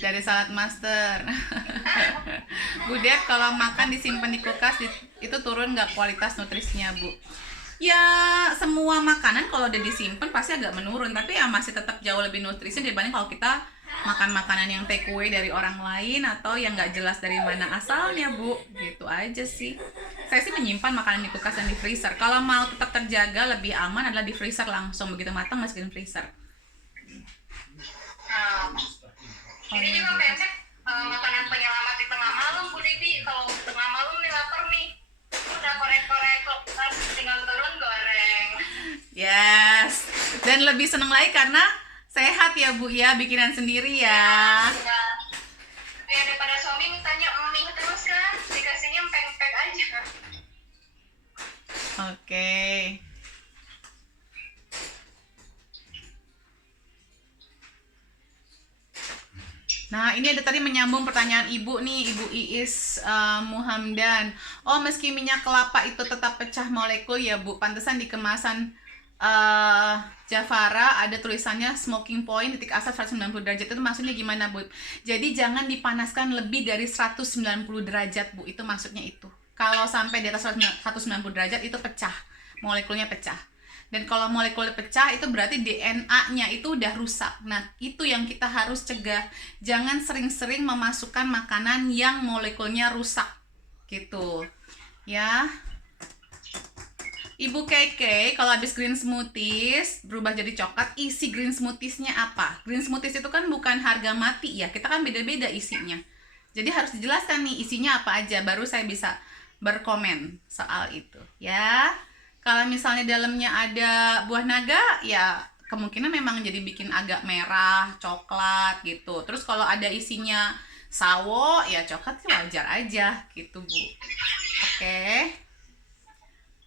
dari salad master. Bu Dep, kalau makan disimpan di kulkas itu turun nggak kualitas nutrisinya Bu? Ya semua makanan kalau udah disimpan pasti agak menurun, tapi ya masih tetap jauh lebih nutrisi dibanding kalau kita makan makanan yang take away dari orang lain atau yang nggak jelas dari mana asalnya Bu. Gitu aja sih. Saya sih menyimpan makanan di kulkas dan di freezer. Kalau mau tetap terjaga lebih aman adalah di freezer langsung, begitu matang masukin freezer. Ini juga pempek makanan penyelamat di tengah malam Bu Devi. Kalau tengah malam nih lapar nih, udah korek-korek kulkas tinggal turun goreng. Yes. Dan lebih seneng lagi karena sehat ya Bu ya, bikinan sendiri ya. Ya daripada suami mintanya mie terus kan, dikasihnya pempek aja. Oke. Nah, ini ada tadi menyambung pertanyaan Ibu nih, Ibu Iis Muhamdan. Oh, meski minyak kelapa itu tetap pecah molekul ya Bu, pantesan di kemasan Jafara ada tulisannya smoking point titik asap 190 derajat, itu maksudnya gimana Bu? Jadi jangan dipanaskan lebih dari 190 derajat Bu, itu maksudnya itu. Kalau sampai di atas 190 derajat itu pecah, molekulnya pecah. Dan kalau molekul pecah itu berarti DNA-nya itu udah rusak. Nah, itu yang kita harus cegah. Jangan sering-sering memasukkan makanan yang molekulnya rusak. Gitu. Ya. Ibu Keke, kalau habis green smoothies berubah jadi coklat, isi green smoothies-nya apa? Green smoothies itu kan bukan harga mati ya. Kita kan beda-beda isinya. Jadi harus dijelaskan nih isinya apa aja, baru saya bisa berkomen soal itu. Ya. Kalau misalnya dalamnya ada buah naga, ya kemungkinan memang jadi bikin agak merah, coklat gitu. Terus kalau ada isinya sawo, ya coklat sih wajar aja gitu Bu. Oke.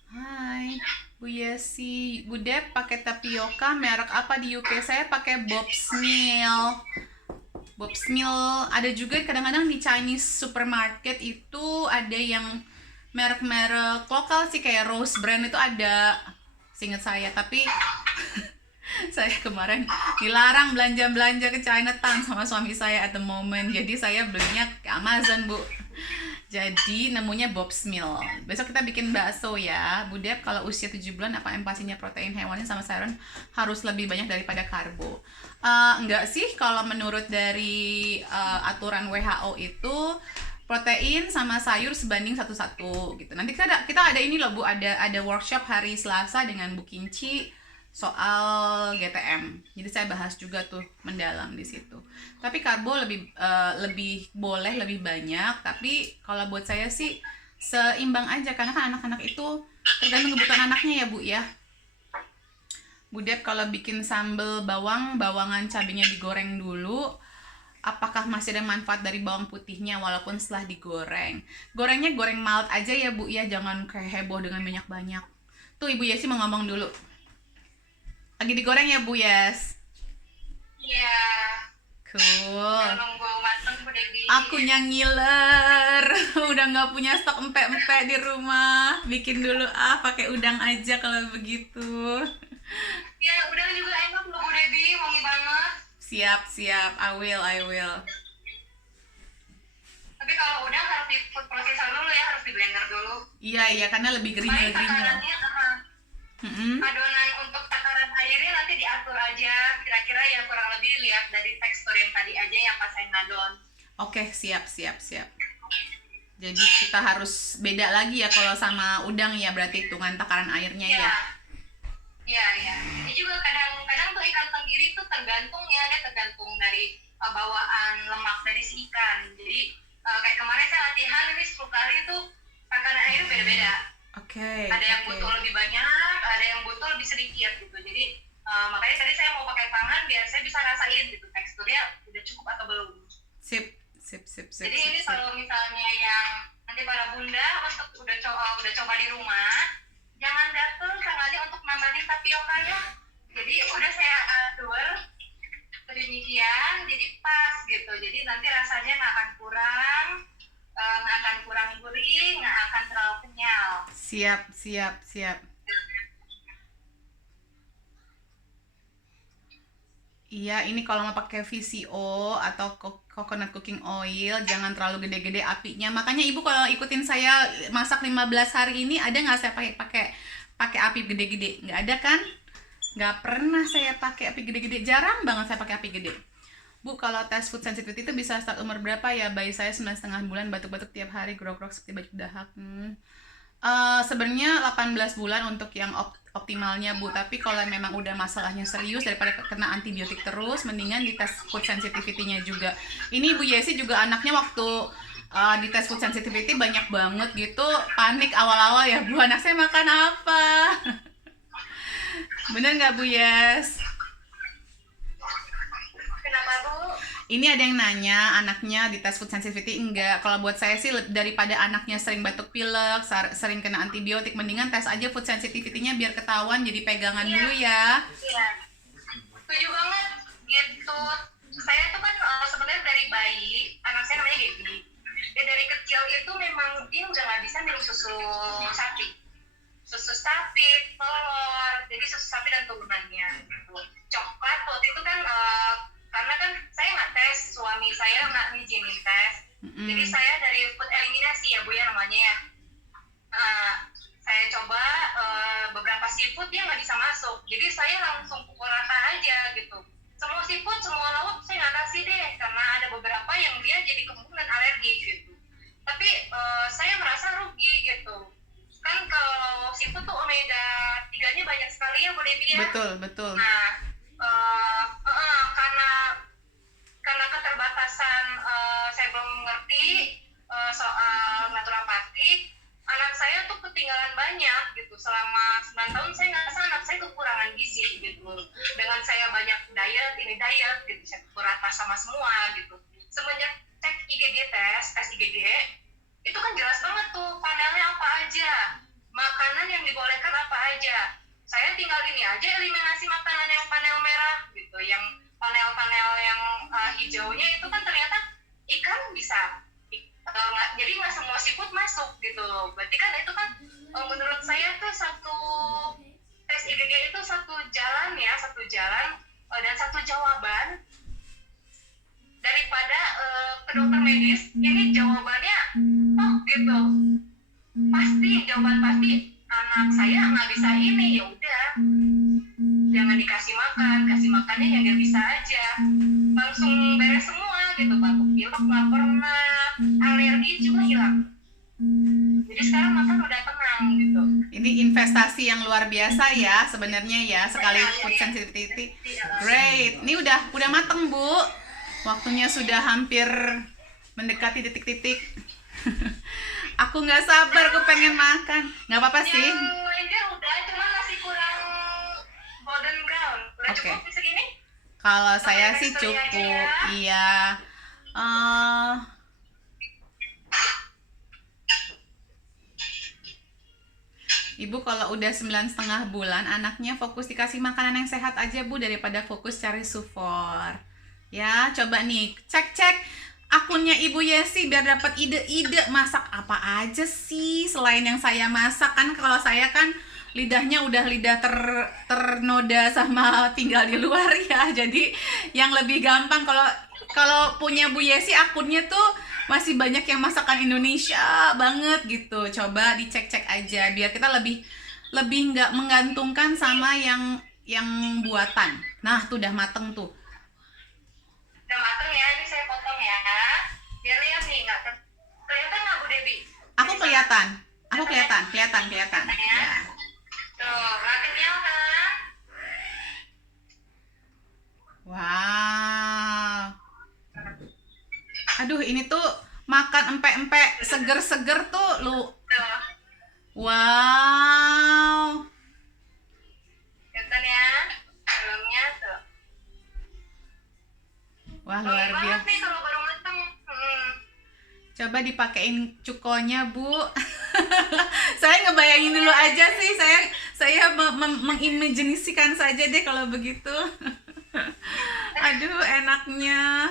Hai, Bu Yesi. Bu Dep pakai tapioka merek apa di UK? Saya pakai Bob's Meal. Bob's Meal ada juga kadang-kadang di Chinese supermarket itu ada yang merek-merek lokal sih, kayak Rose Brand itu ada, seingat saya. Tapi saya kemarin dilarang belanja ke Chinatown sama suami saya at the moment, jadi saya belinya ke Amazon Bu. Jadi nemunya Bob's Meal. Besok kita bikin bakso ya Bu Dep. Kalau usia 7 bulan apa empasinya protein hewani sama sayuran harus lebih banyak daripada karbo? Enggak sih, kalau menurut dari aturan WHO itu protein sama sayur sebanding 1:1 gitu. Nanti kita ada ini loh Bu, ada workshop hari Selasa dengan Bu Kinci soal GTM. Jadi saya bahas juga tuh mendalam di situ. Tapi karbo lebih boleh lebih banyak, tapi kalau buat saya sih seimbang aja, karena kan anak-anak itu tergantung kebutuhan anaknya ya Bu ya. Bu Dep, kalau bikin sambal bawangan cabenya digoreng dulu, apakah masih ada manfaat dari bawang putihnya walaupun setelah digoreng? Gorengnya goreng mild aja ya Bu ya, jangan kayak heboh dengan minyak banyak. Tuh Ibu Yesi mau ngomong dulu. Lagi digoreng ya Bu Yes? Iya. Cool. Nunggu mateng Bu Devi. Akunya ngiler, udah nggak punya stok empek-empek di rumah. Bikin dulu pakai udang aja kalau begitu. Ya udang juga enak loh Bu Devi, wangi banget. Siap, I will. Tapi kalau udang harus di food processor dulu ya, harus di blender dulu. Iya, karena lebih Baik, gerinyel. takarannya, adonan untuk takaran airnya nanti diatur aja, kira-kira ya kurang lebih lihat dari tekstur yang tadi aja yang pas saya ngadon. Oke, siap. Jadi kita harus beda lagi ya kalau sama udang ya, berarti hitungan takaran airnya ya. Iya. Ini juga kadang-kadang tuh ikan tenggiri tuh tergantung dari bawaan lemak dari si ikan. Jadi kayak kemarin saya latihan ini 10 kali tuh takaran air beda-beda. Oke. Ada yang butuh lebih banyak, ada yang butuh lebih sedikit gitu. Jadi makanya tadi saya mau pakai tangan biar saya bisa rasain gitu teksturnya udah cukup atau belum. Sip. Jadi ini kalau misalnya yang nanti para bunda untuk udah coba di rumah, jangan datang sengaja untuk nambahin tapiokanya. Jadi udah saya atur sedemikian, jadi pas gitu. Jadi nanti rasanya nggak akan kurang gurih, nggak akan terlalu kenyal. Siap. Iya, ini kalau mau pakai VCO atau coconut cooking oil jangan terlalu gede-gede apinya. Makanya Ibu kalau ikutin saya masak 15 hari ini, ada nggak saya pakai api gede-gede? Nggak ada kan? Nggak pernah saya pakai api gede-gede, jarang banget saya pakai api gede. Bu, kalau tes food sensitivity itu bisa start umur berapa ya? Bayi saya 9,5 bulan, batuk-batuk tiap hari, grok-grok seperti baju dahak. Sebenarnya 18 bulan untuk yang optimalnya Bu, tapi kalau memang udah masalahnya serius daripada kena antibiotik terus, mendingan dites food sensitivity-nya juga. Ini Bu Yesi juga anaknya waktu dites food sensitivity banyak banget gitu, panik awal-awal ya Bu, anak saya makan apa? Bener nggak Bu Yes? Kenapa Bu? Ini ada yang nanya anaknya dites food sensitivity enggak. Kalau buat saya sih daripada anaknya sering batuk pilek, sering kena antibiotik, mendingan tes aja food sensitivity-nya biar ketahuan, jadi pegangan dulu ya. Iya. Setuju banget gitu. Saya tuh kan sebenarnya dari bayi, anak saya namanya Gaby. Dia dari kecil itu memang dia udah nggak bisa minum susu sapi, telur, jadi susu sapi dan turunannya. Gitu. Coklat waktu itu kan karena kan saya nggak tes, suami saya nggak ngizinin tes, jadi saya dari food eliminasi ya Bu ya namanya ya. Saya coba beberapa seafood dia nggak bisa masuk, jadi saya langsung pukul rata aja gitu. Semua seafood, semua lauk saya nggak kasih deh, karena ada beberapa yang dia jadi kembung dan alergi gitu. Tapi saya merasa rugi gitu. Kan kalau seafood tuh omega 3-nya banyak sekali ya Bu Debbie ya. Betul. Nah, karena keterbatasan saya belum mengerti soal naturopati, anak saya tuh ketinggalan banyak gitu. Selama 9 tahun saya ngerasa anak saya kekurangan gizi gitu. Dengan saya banyak diet gitu, saya pukul rata sama semua gitu. Semenjak cek IgG tes IgG, itu kan jelas banget tuh panelnya apa aja, makanan yang dibolehkan apa aja. Saya tinggal ini aja eliminasi makanan yang panel merah gitu, yang panel-panel yang hijaunya itu kan ternyata ikan bisa, jadi nggak semua seafood masuk gitu. Berarti kan itu kan menurut saya tuh satu tes IgG itu satu jalan dan satu jawaban daripada ke dokter medis ini jawabannya gitu jawaban pasti anak saya nggak bisa ini, ya udah jangan kasih makannya yang dia bisa aja, langsung beres semua gitu. Batuk pilek nggak pernah, alergi juga hilang, jadi sekarang makan udah tenang gitu. Ini investasi yang luar biasa ya sebenarnya ya, sekali food sensitivity. Great, ini udah mateng Bu, waktunya sudah hampir mendekati titik-titik. Aku nggak sabar, aku pengen makan. Nggak apa-apa sih. Yang lainnya udah, cuma masih kurang golden brown. Udah cukup segini? Kalau saya sih cukup, ya. Iya. Ibu kalau udah 9,5 bulan, anaknya fokus dikasih makanan yang sehat aja Bu, daripada fokus cari sufor. Ya, coba nih, cek akunnya Ibu Yesi biar dapat ide-ide masak apa aja sih selain yang saya masak. Kan kalau saya kan lidahnya udah lidah ternoda sama tinggal di luar ya, jadi yang lebih gampang kalau punya Bu Yesi akunnya tuh masih banyak yang masakan Indonesia banget gitu. Coba dicek-cek aja biar kita lebih nggak menggantungkan sama yang buatan. Nah tuh udah mateng tuh. Dia lihat nih, nggak kelihatan nggak Bu Debi? Aku kelihatan. Kelihatan. Ya. Ya. Tuh, nggak kenyal kan? Wow. Aduh, ini tuh makan empek-empek seger-seger tuh lu. Tuh, Wow. kelihatan ya? Dalamnya tuh. Wah, Wangi luar banget biasa. nih kalau baru matang. Coba dipakein cukonya, Bu. Saya ngebayangin dulu aja sih. Saya mengimajinasikan saja deh kalau begitu. Aduh, enaknya.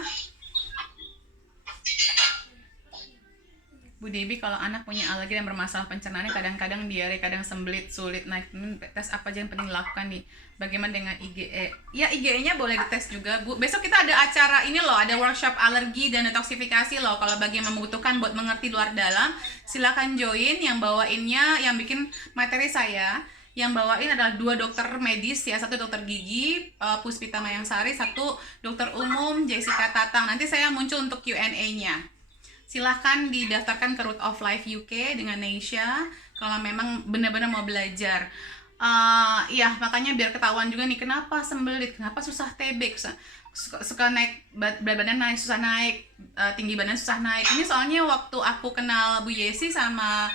Bu Debi, kalau anak punya alergi dan bermasalah pencernaannya, kadang-kadang diare, kadang sembelit, sulit naik tes apa aja yang penting dilakukan nih? Bagaimana dengan IgE? Ya, IgE-nya boleh dites juga, Bu. Besok kita ada acara ini loh, ada workshop alergi dan detoksifikasi loh. Kalau bagi yang membutuhkan buat mengerti luar dalam, silakan join. Yang bawainnya, yang bikin materi saya, yang bawain adalah 2 dokter medis ya, 1 dokter gigi, Puspita Mayangsari, 1 dokter umum, Jessica Tatang. Nanti saya muncul untuk Q&A-nya. Silahkan didaftarkan ke Root of Life UK dengan Neisha kalau memang benar-benar mau belajar. Ya, makanya biar ketahuan juga nih kenapa sembelit, kenapa susah TB, suka naik berat badan naik, susah naik, tinggi badan susah naik. Ini soalnya waktu aku kenal Bu Yesi sama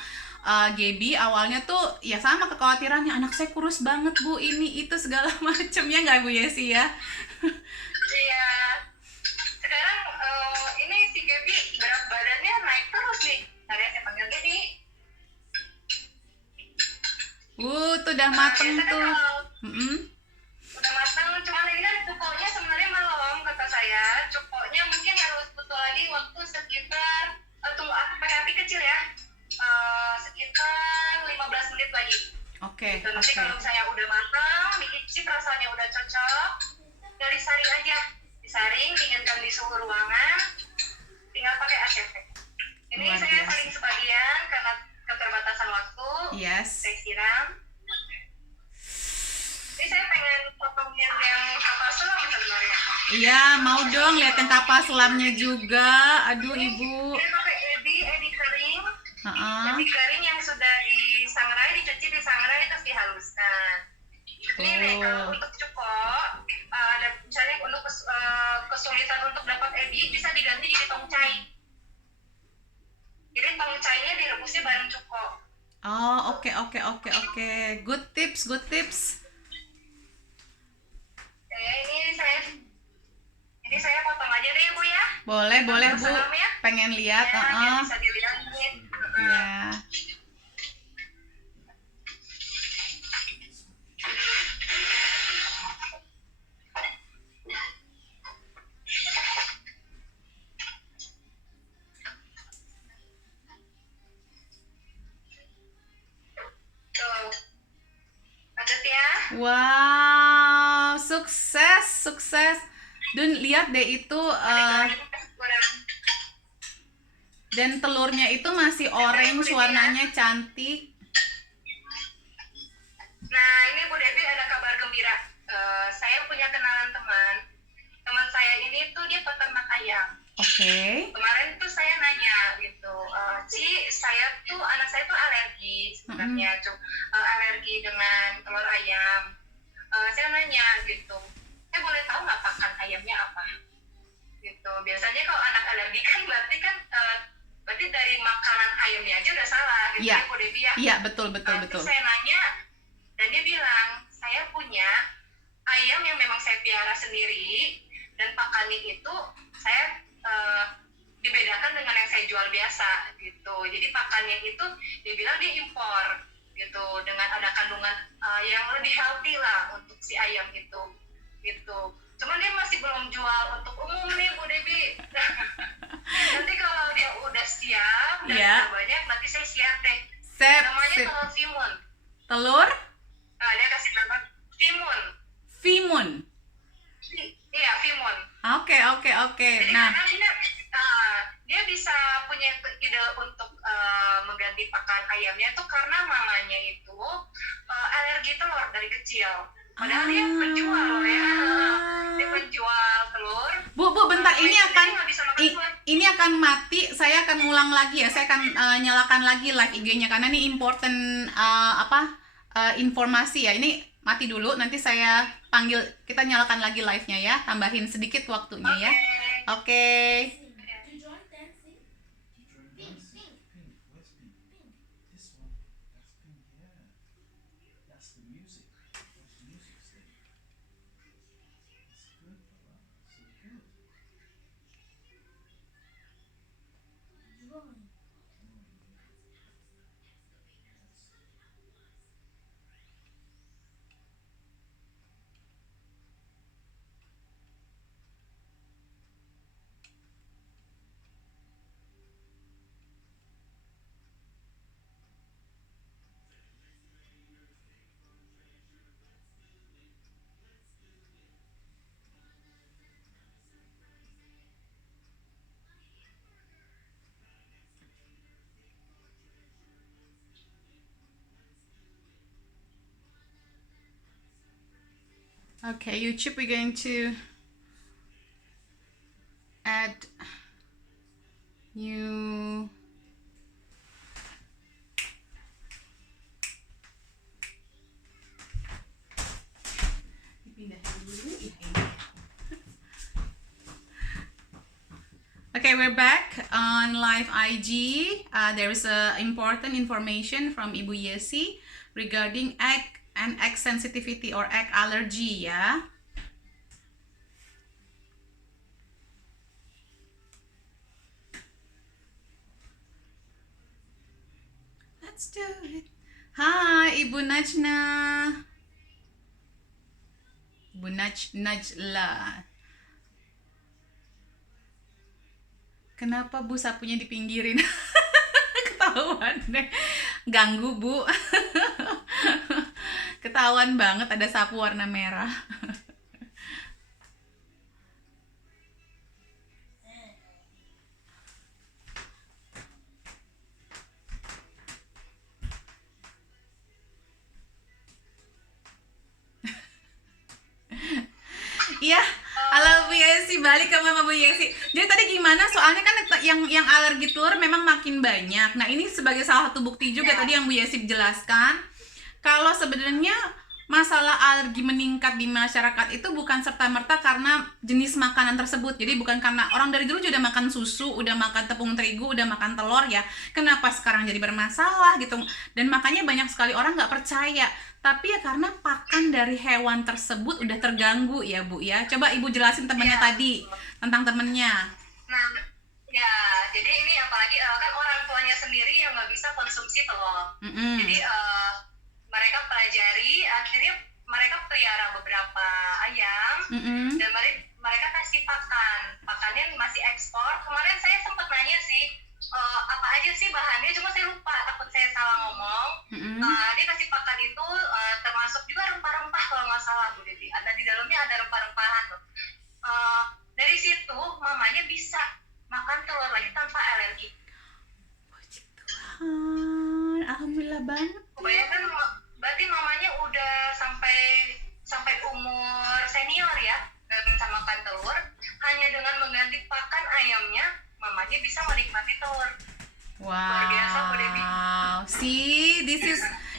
Gaby, awalnya tuh ya sama kekhawatirannya, anak saya kurus banget Bu, ini itu segala macam, ya nggak Bu Yesi ya? Iya. Sekarang ini si Gaby berat badannya naik terus nih. Hari saya panggil Gaby. Tuh udah mateng biasanya tuh. kalau udah matang, cuman ini kan cukoknya sebenarnya belum, kata saya. Cukoknya mungkin harus butuh lagi waktu sekitar, tunggu aku pakai api kecil ya, sekitar 15 menit lagi. Oke. Nanti kalau misalnya udah matang, dicicip rasanya udah cocok, dari saring aja. Disaring, dinginkan di suhu ruangan, tinggal pakai ACV. Ini Luar saya biasa. saring sebagian karena keterbatasan waktu. Yes. Saya siram. Ini saya pengen potongin yang kapal selam sebenarnya. Iya, mau dong liatin kapal selamnya juga. Aduh, Ibu. Ini pakai edi kering. Heeh. Edi kering yang sudah disangrai, dicuci, disangrai, terus dihaluskan. Ini nih, kalau untuk cuko, ada misalnya untuk kesulitan untuk dapat edi, bisa diganti jadi tongcai. Jadi tongcainya direbusnya bareng cuko. Oh, oke. Good tips. Ya, ini saya potong aja deh Bu ya. Boleh Bu. Salam ya. Pengen lihat, Ya, biar bisa dilihat nih. Ya. Tuh. Lanjut ya. Wow, sukses. Dun, lihat deh itu dan telurnya itu masih orange, warnanya cantik. Nah, ini Bu Debi ada kabar gembira. Saya punya kenalan teman saya ini tuh dia peternak ayam. Oke. Kemarin tuh saya nanya gitu, anak saya tuh alergi sebenarnya, alergi dengan telur ayam. Saya nanya gitu, saya boleh tahu nggak pakan ayamnya apa? Gitu. Biasanya kalau anak alergi kan berarti dari makanan ayamnya aja udah salah gitu ya Bu Debi ya. Iya, betul. Terus saya nanya dan dia bilang, saya punya ayam yang memang saya piara sendiri dan pakannya itu saya dibedakan dengan yang saya jual biasa gitu. Jadi pakannya itu dia bilang dia impor gitu, dengan ada kandungan yang lebih healthy lah untuk si ayam itu gitu. Cuman dia masih belum jual untuk umum nih Bu Debi. Nanti kalau dia udah siap dan udah banyak, nanti saya share deh. Namanya telur Vimun. Telur? Dia kasih nama Vimun. Iya, Vimun. Oke. Jadi Nah, karena dia bisa punya ide untuk mengganti pakan ayamnya itu karena mamanya itu alergi telur dari kecil. Padahal dia penjual loh ya. Dia penjual telur. Bu, bentar, ini akan ini akan mati, saya akan ulang lagi ya, saya akan nyalakan lagi live IG-nya karena ini important informasi ya. Ini mati dulu, nanti saya panggil, kita nyalakan lagi live-nya ya, tambahin sedikit waktunya ya. Oke. Okay, YouTube, we're going to add new Okay, we're back on live IG. There is important information from Ibu Yesi regarding egg and egg sensitivity or egg allergy ya. Let's do it. Hai Ibu Najna. Ibu Najla. Kenapa Bu sapunya dipinggirin? Ketahuan deh. Ganggu Bu. Ketahuan banget ada sapu warna merah. Iya, halo Bu Yesi, balik ke Mama Bu Yesi. Jadi tadi gimana? Soalnya kan yang alergi telur memang makin banyak. Nah, ini sebagai salah satu bukti juga tadi yang Bu Yesi jelaskan. Kalau sebenarnya masalah alergi meningkat di masyarakat itu bukan serta-merta karena jenis makanan tersebut. Jadi bukan karena orang dari dulu juga udah makan susu, udah makan tepung terigu, udah makan telur ya. Kenapa sekarang jadi bermasalah gitu. Dan makanya banyak sekali orang nggak percaya. Tapi ya karena pakan dari hewan tersebut udah terganggu ya Bu ya. Coba Ibu jelasin temennya tadi, tentang temennya. Nah, ya jadi ini apalagi kan orang tuanya sendiri yang nggak bisa konsumsi telur. Jadi mereka pelajari, akhirnya mereka pelihara beberapa ayam dan mereka kasih pakannya masih ekspor. Kemarin saya sempat nanya sih apa aja sih bahannya, cuma saya lupa, takut saya salah ngomong. Dia kasih pakan itu termasuk juga rempah-rempah kalau nggak salah Bu Dedi. Ada di dalamnya ada rempah-rempahan tuh. Dari situ mamanya bisa makan telur lagi tanpa alergi. Puji Tuhan, alhamdulillah banget. Bayangkan berarti mamanya udah sampai umur senior ya nggak bisa makan telur, hanya dengan mengganti pakan ayamnya mamanya bisa menikmati telur. Luar biasa Bu Debbie.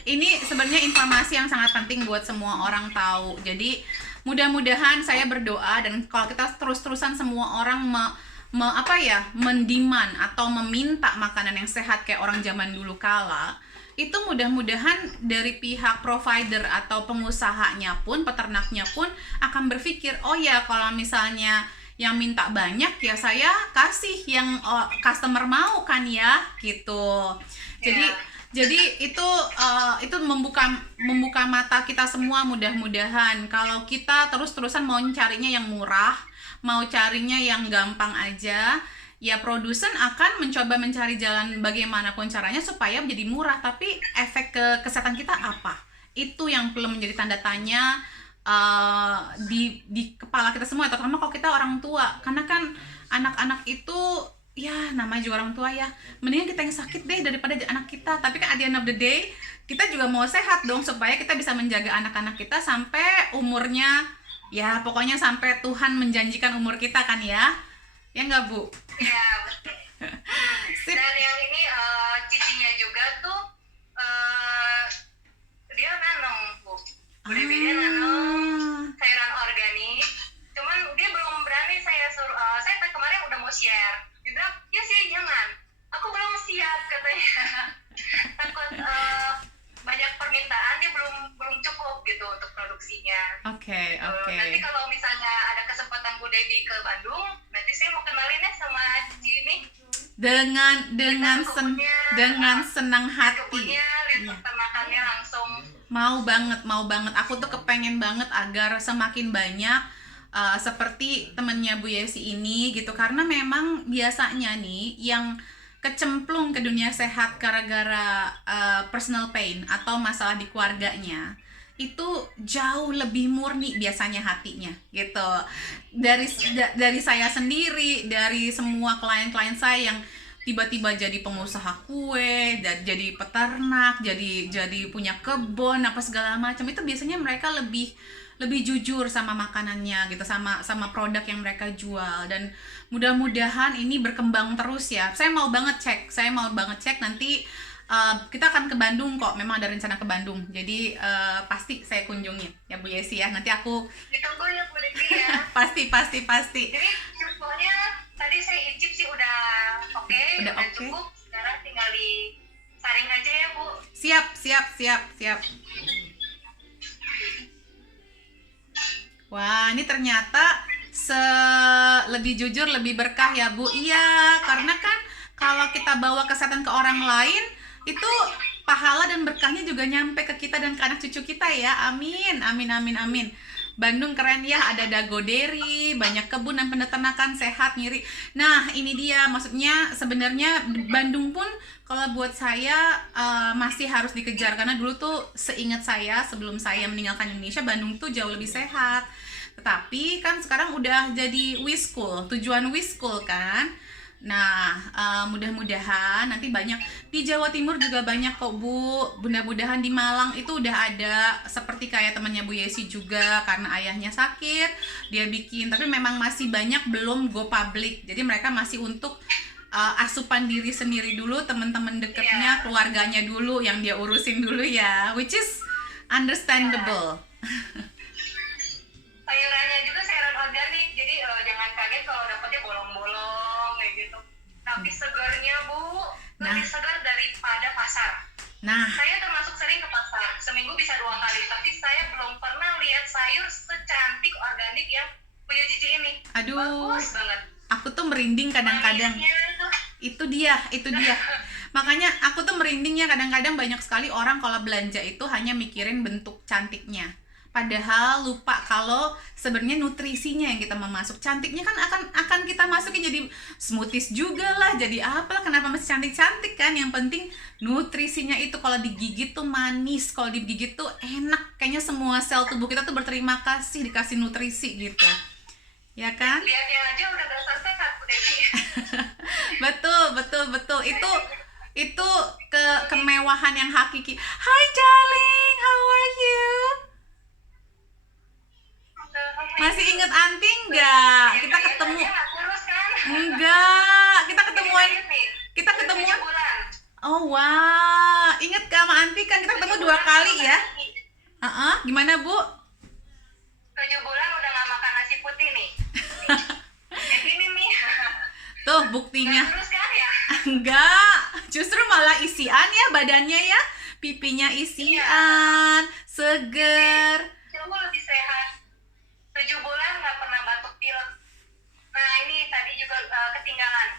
Ini sebenarnya informasi yang sangat penting buat semua orang tahu. Jadi mudah-mudahan saya berdoa, dan kalau kita terus-terusan semua orang mendiman atau meminta makanan yang sehat kayak orang zaman dulu kala, itu mudah-mudahan dari pihak provider atau pengusahanya pun, peternaknya pun akan berpikir, oh ya kalau misalnya yang minta banyak ya saya kasih yang customer mau kan ya gitu. Jadi itu membuka mata kita semua. Mudah-mudahan kalau kita terus-terusan mau carinya yang murah, mau carinya yang gampang aja, ya produsen akan mencoba mencari jalan bagaimanapun caranya supaya menjadi murah, tapi efek ke kesehatan kita apa? Itu yang perlu menjadi tanda tanya di kepala kita semua, terutama kalau kita orang tua, karena kan anak-anak itu ya namanya juga orang tua ya, mendingan kita yang sakit deh daripada anak kita. Tapi kan at the end of the day kita juga mau sehat dong, supaya kita bisa menjaga anak-anak kita sampai umurnya, ya pokoknya sampai Tuhan menjanjikan umur kita kan ya nggak Bu? Ya Bu Devi, dia nanam sayuran organik. Cuman dia belum berani saya suruh, saya kemarin udah mau share. Dia bilang, ya sih jangan. Aku belum siap katanya. Takut banyak permintaan, dia belum cukup gitu untuk produksinya. Oke. Nanti kalau misalnya ada kesempatan Bu Devi ke Bandung, nanti saya mau kenalinnya sama Jimmy. Dengan senang hati. Lihat peternakannya langsung. Mau banget. Aku tuh kepengen banget agar semakin banyak seperti temennya Bu Yesi ini gitu, karena memang biasanya nih yang kecemplung ke dunia sehat gara-gara personal pain atau masalah di keluarganya itu jauh lebih murni biasanya hatinya gitu. Dari saya sendiri, dari semua klien-klien saya yang tiba-tiba jadi pengusaha kue, jadi peternak, jadi punya kebun apa segala macam, itu biasanya mereka lebih jujur sama makanannya gitu, sama produk yang mereka jual. Dan mudah-mudahan ini berkembang terus ya. Saya mau banget cek nanti. Kita akan ke Bandung kok, memang ada rencana ke Bandung, jadi pasti saya kunjungi ya Bu Yesi ya. Nanti aku ditunggu ya Bu Devi ya. pasti. Jadi infonya tadi saya icip sih udah oke. Cukup, sekarang tinggal disaring aja ya Bu. Siap. Wah, ini ternyata lebih jujur, lebih berkah ya Bu. Iya, karena kan kalau kita bawa kesehatan ke orang lain, itu pahala dan berkahnya juga nyampe ke kita dan ke anak cucu kita ya. Amin. Bandung keren ya, ada Dago Dairy, banyak kebun dan peternakan sehat ngiri. Nah, ini dia maksudnya, sebenarnya Bandung pun kalau buat saya masih harus dikejar, karena dulu tuh seingat saya sebelum saya meninggalkan Indonesia, Bandung tuh jauh lebih sehat. Tetapi kan sekarang udah jadi Wisschool, tujuan Wischool kan. Nah, mudah-mudahan nanti banyak di Jawa Timur juga banyak kok Bu. Mudah-mudahan di Malang itu udah ada seperti kayak temannya Bu Yesi juga, karena ayahnya sakit dia bikin, tapi memang masih banyak belum go public. Jadi mereka masih untuk asupan diri sendiri dulu, teman-teman dekatnya, keluarganya dulu yang dia urusin dulu ya, which is understandable. Sayurannya juga sayuran organik, jadi jangan kaget kalau dapetnya bolong-bolong kayak gitu. Tapi segarnya Bu, lebih segar daripada pasar. Nah, saya termasuk sering ke pasar, seminggu bisa 2 kali, tapi saya belum pernah lihat sayur secantik organik yang punya Cici ini. Aduh, bagus banget. Aku tuh merinding kadang-kadang. Itu dia. Makanya aku tuh merindingnya kadang-kadang, banyak sekali orang kalau belanja itu hanya mikirin bentuk cantiknya. Padahal lupa kalau sebenarnya nutrisinya yang kita mau masuk. Cantiknya kan akan kita masukin jadi smoothies juga lah, jadi apalah, kenapa masih cantik-cantik kan. Yang penting nutrisinya itu, kalau digigit tuh manis, kalau digigit tuh enak. Kayaknya semua sel tubuh kita tuh berterima kasih dikasih nutrisi gitu. Ya kan? Lihatnya aja udah berasa sehat Bu Devi. Betul. Itu kemewahan yang hakiki. Hi darling, how are you? Masih inget Anti nggak? Kita ketemu. Enggak, kita ketemuan. Oh wow, inget gak sama Anti kan kita ketemu 2 kali ya? Gimana Bu? 7 bulan udah gak makan nasi putih nih. Kayak gini nih. Tuh buktinya. Terus kan ya? Enggak, justru malah isian ya badannya ya. Pipinya isian, seger. Kamu lebih sehat. 7 bulan gak pernah batuk pilek. Nah ini tadi juga ketinggalan.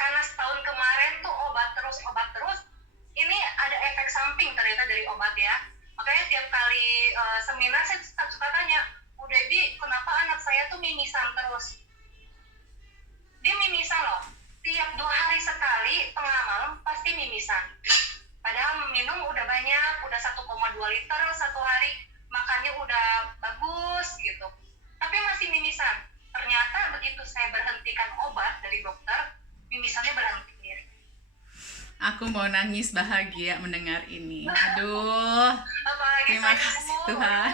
Karena setahun kemarin tuh obat terus. Ini ada efek samping ternyata dari obat ya. Makanya tiap kali seminar saya suka tanya, Bu Devi, kenapa anak saya tuh mimisan terus? Dia mimisan loh, tiap 2 hari sekali tengah malam pasti mimisan. Padahal minum udah banyak, udah 1,2 liter satu hari, makannya udah bagus gitu. Tapi masih mimisan. Ternyata begitu saya berhentikan obat dari dokter, mimisannya berhenti sendiri. Aku mau nangis bahagia mendengar ini. Aduh. Apalagi terima kasih Tuhan.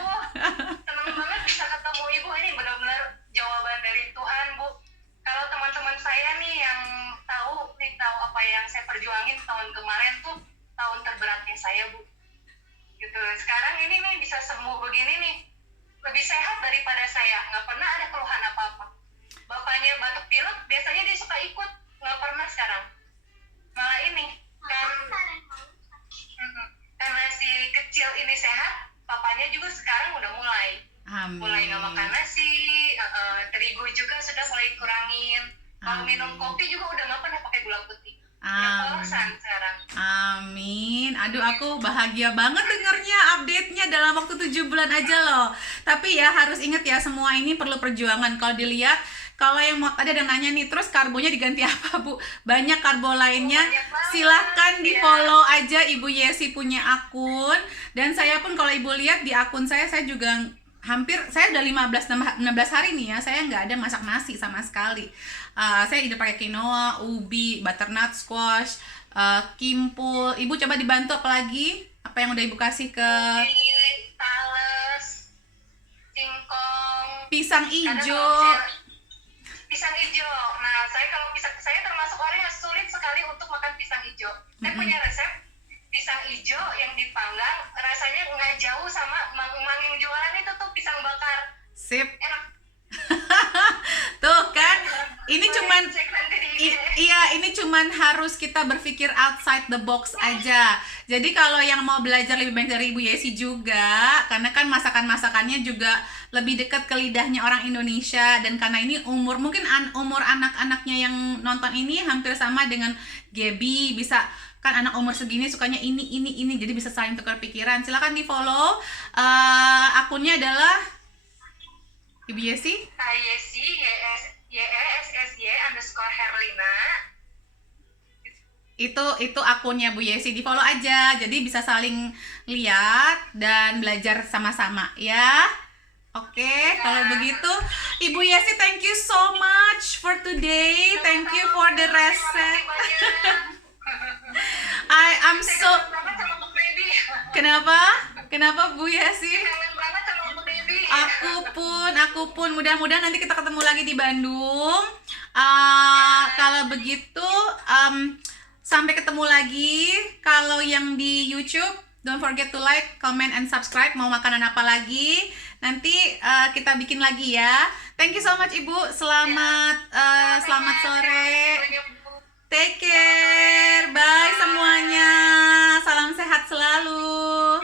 Senang banget bisa ketemu Ibu, ini benar-benar jawaban dari Tuhan Bu. Kalau teman-teman saya nih yang tahu apa yang saya perjuangin tahun kemarin tuh tahun terberatnya saya Bu. Gitu. gitu. Sekarang ini nih bisa sembuh begini nih, lebih sehat daripada saya, nggak pernah ada keluhan apa-apa. Bapaknya batuk pilek biasanya dia suka ikut, nggak pernah sekarang. Malah ini kan karena si kecil ini sehat, papanya juga sekarang udah mulai nggak makan nasi, terigu juga sudah mulai kurangin. Kalau minum kopi juga udah nggak pernah pakai gula putih. Udah polosan sekarang. Amin. Aduh, aku bahagia banget dengernya update-nya dalam waktu 7 bulan aja loh. Tapi ya harus inget ya, semua ini perlu perjuangan. Kalau dilihat, kalau yang mau ada yang nanya nih, terus karbonya diganti apa, Bu? Banyak karbo lainnya. Silahkan di follow aja Ibu Yesi punya akun. Dan saya pun kalau Ibu lihat di akun saya juga saya udah 16 hari nih ya, saya nggak ada masak nasi sama sekali. Saya udah pakai quinoa, ubi, butternut squash, kimpul. Ibu coba dibantu apa lagi? Apa yang udah Ibu kasih ke tales, singkong, pisang hijau. Pisang hijau. Nah, saya termasuk orang yang sulit sekali untuk makan pisang hijau. Saya punya resep pisang hijau yang dipanggang, rasanya nggak jauh sama mang-mang yang jualan itu tuh pisang bakar. Sip. Enak. Tuh kan, ini cuman harus kita berpikir outside the box aja. Jadi kalau yang mau belajar lebih banyak dari Ibu Yesi juga, karena kan masakan-masakannya juga lebih dekat ke lidahnya orang Indonesia, dan karena ini umur anak-anaknya yang nonton ini hampir sama dengan Gaby, bisa kan anak umur segini sukanya ini, jadi bisa saling tukar pikiran. Silakan di follow. Akunnya adalah Ibu Yesi. Yesi YESSY_Herlina. Itu akunnya Bu Yesi, di follow aja. Jadi bisa saling lihat dan belajar sama-sama ya. Oke, kalau begitu Ibu Yesi, thank you so much for today. Thank you for the recipe. I'm so Kenapa Bu Yesi? Aku pun mudah-mudahan nanti kita ketemu lagi di Bandung. Kalau begitu sampai ketemu lagi. Kalau yang di YouTube, don't forget to like, comment, and subscribe. Mau makanan apa lagi? Nanti kita bikin lagi ya. Thank you so much Ibu. Selamat sore. Take care. Bye semuanya. Salam sehat selalu.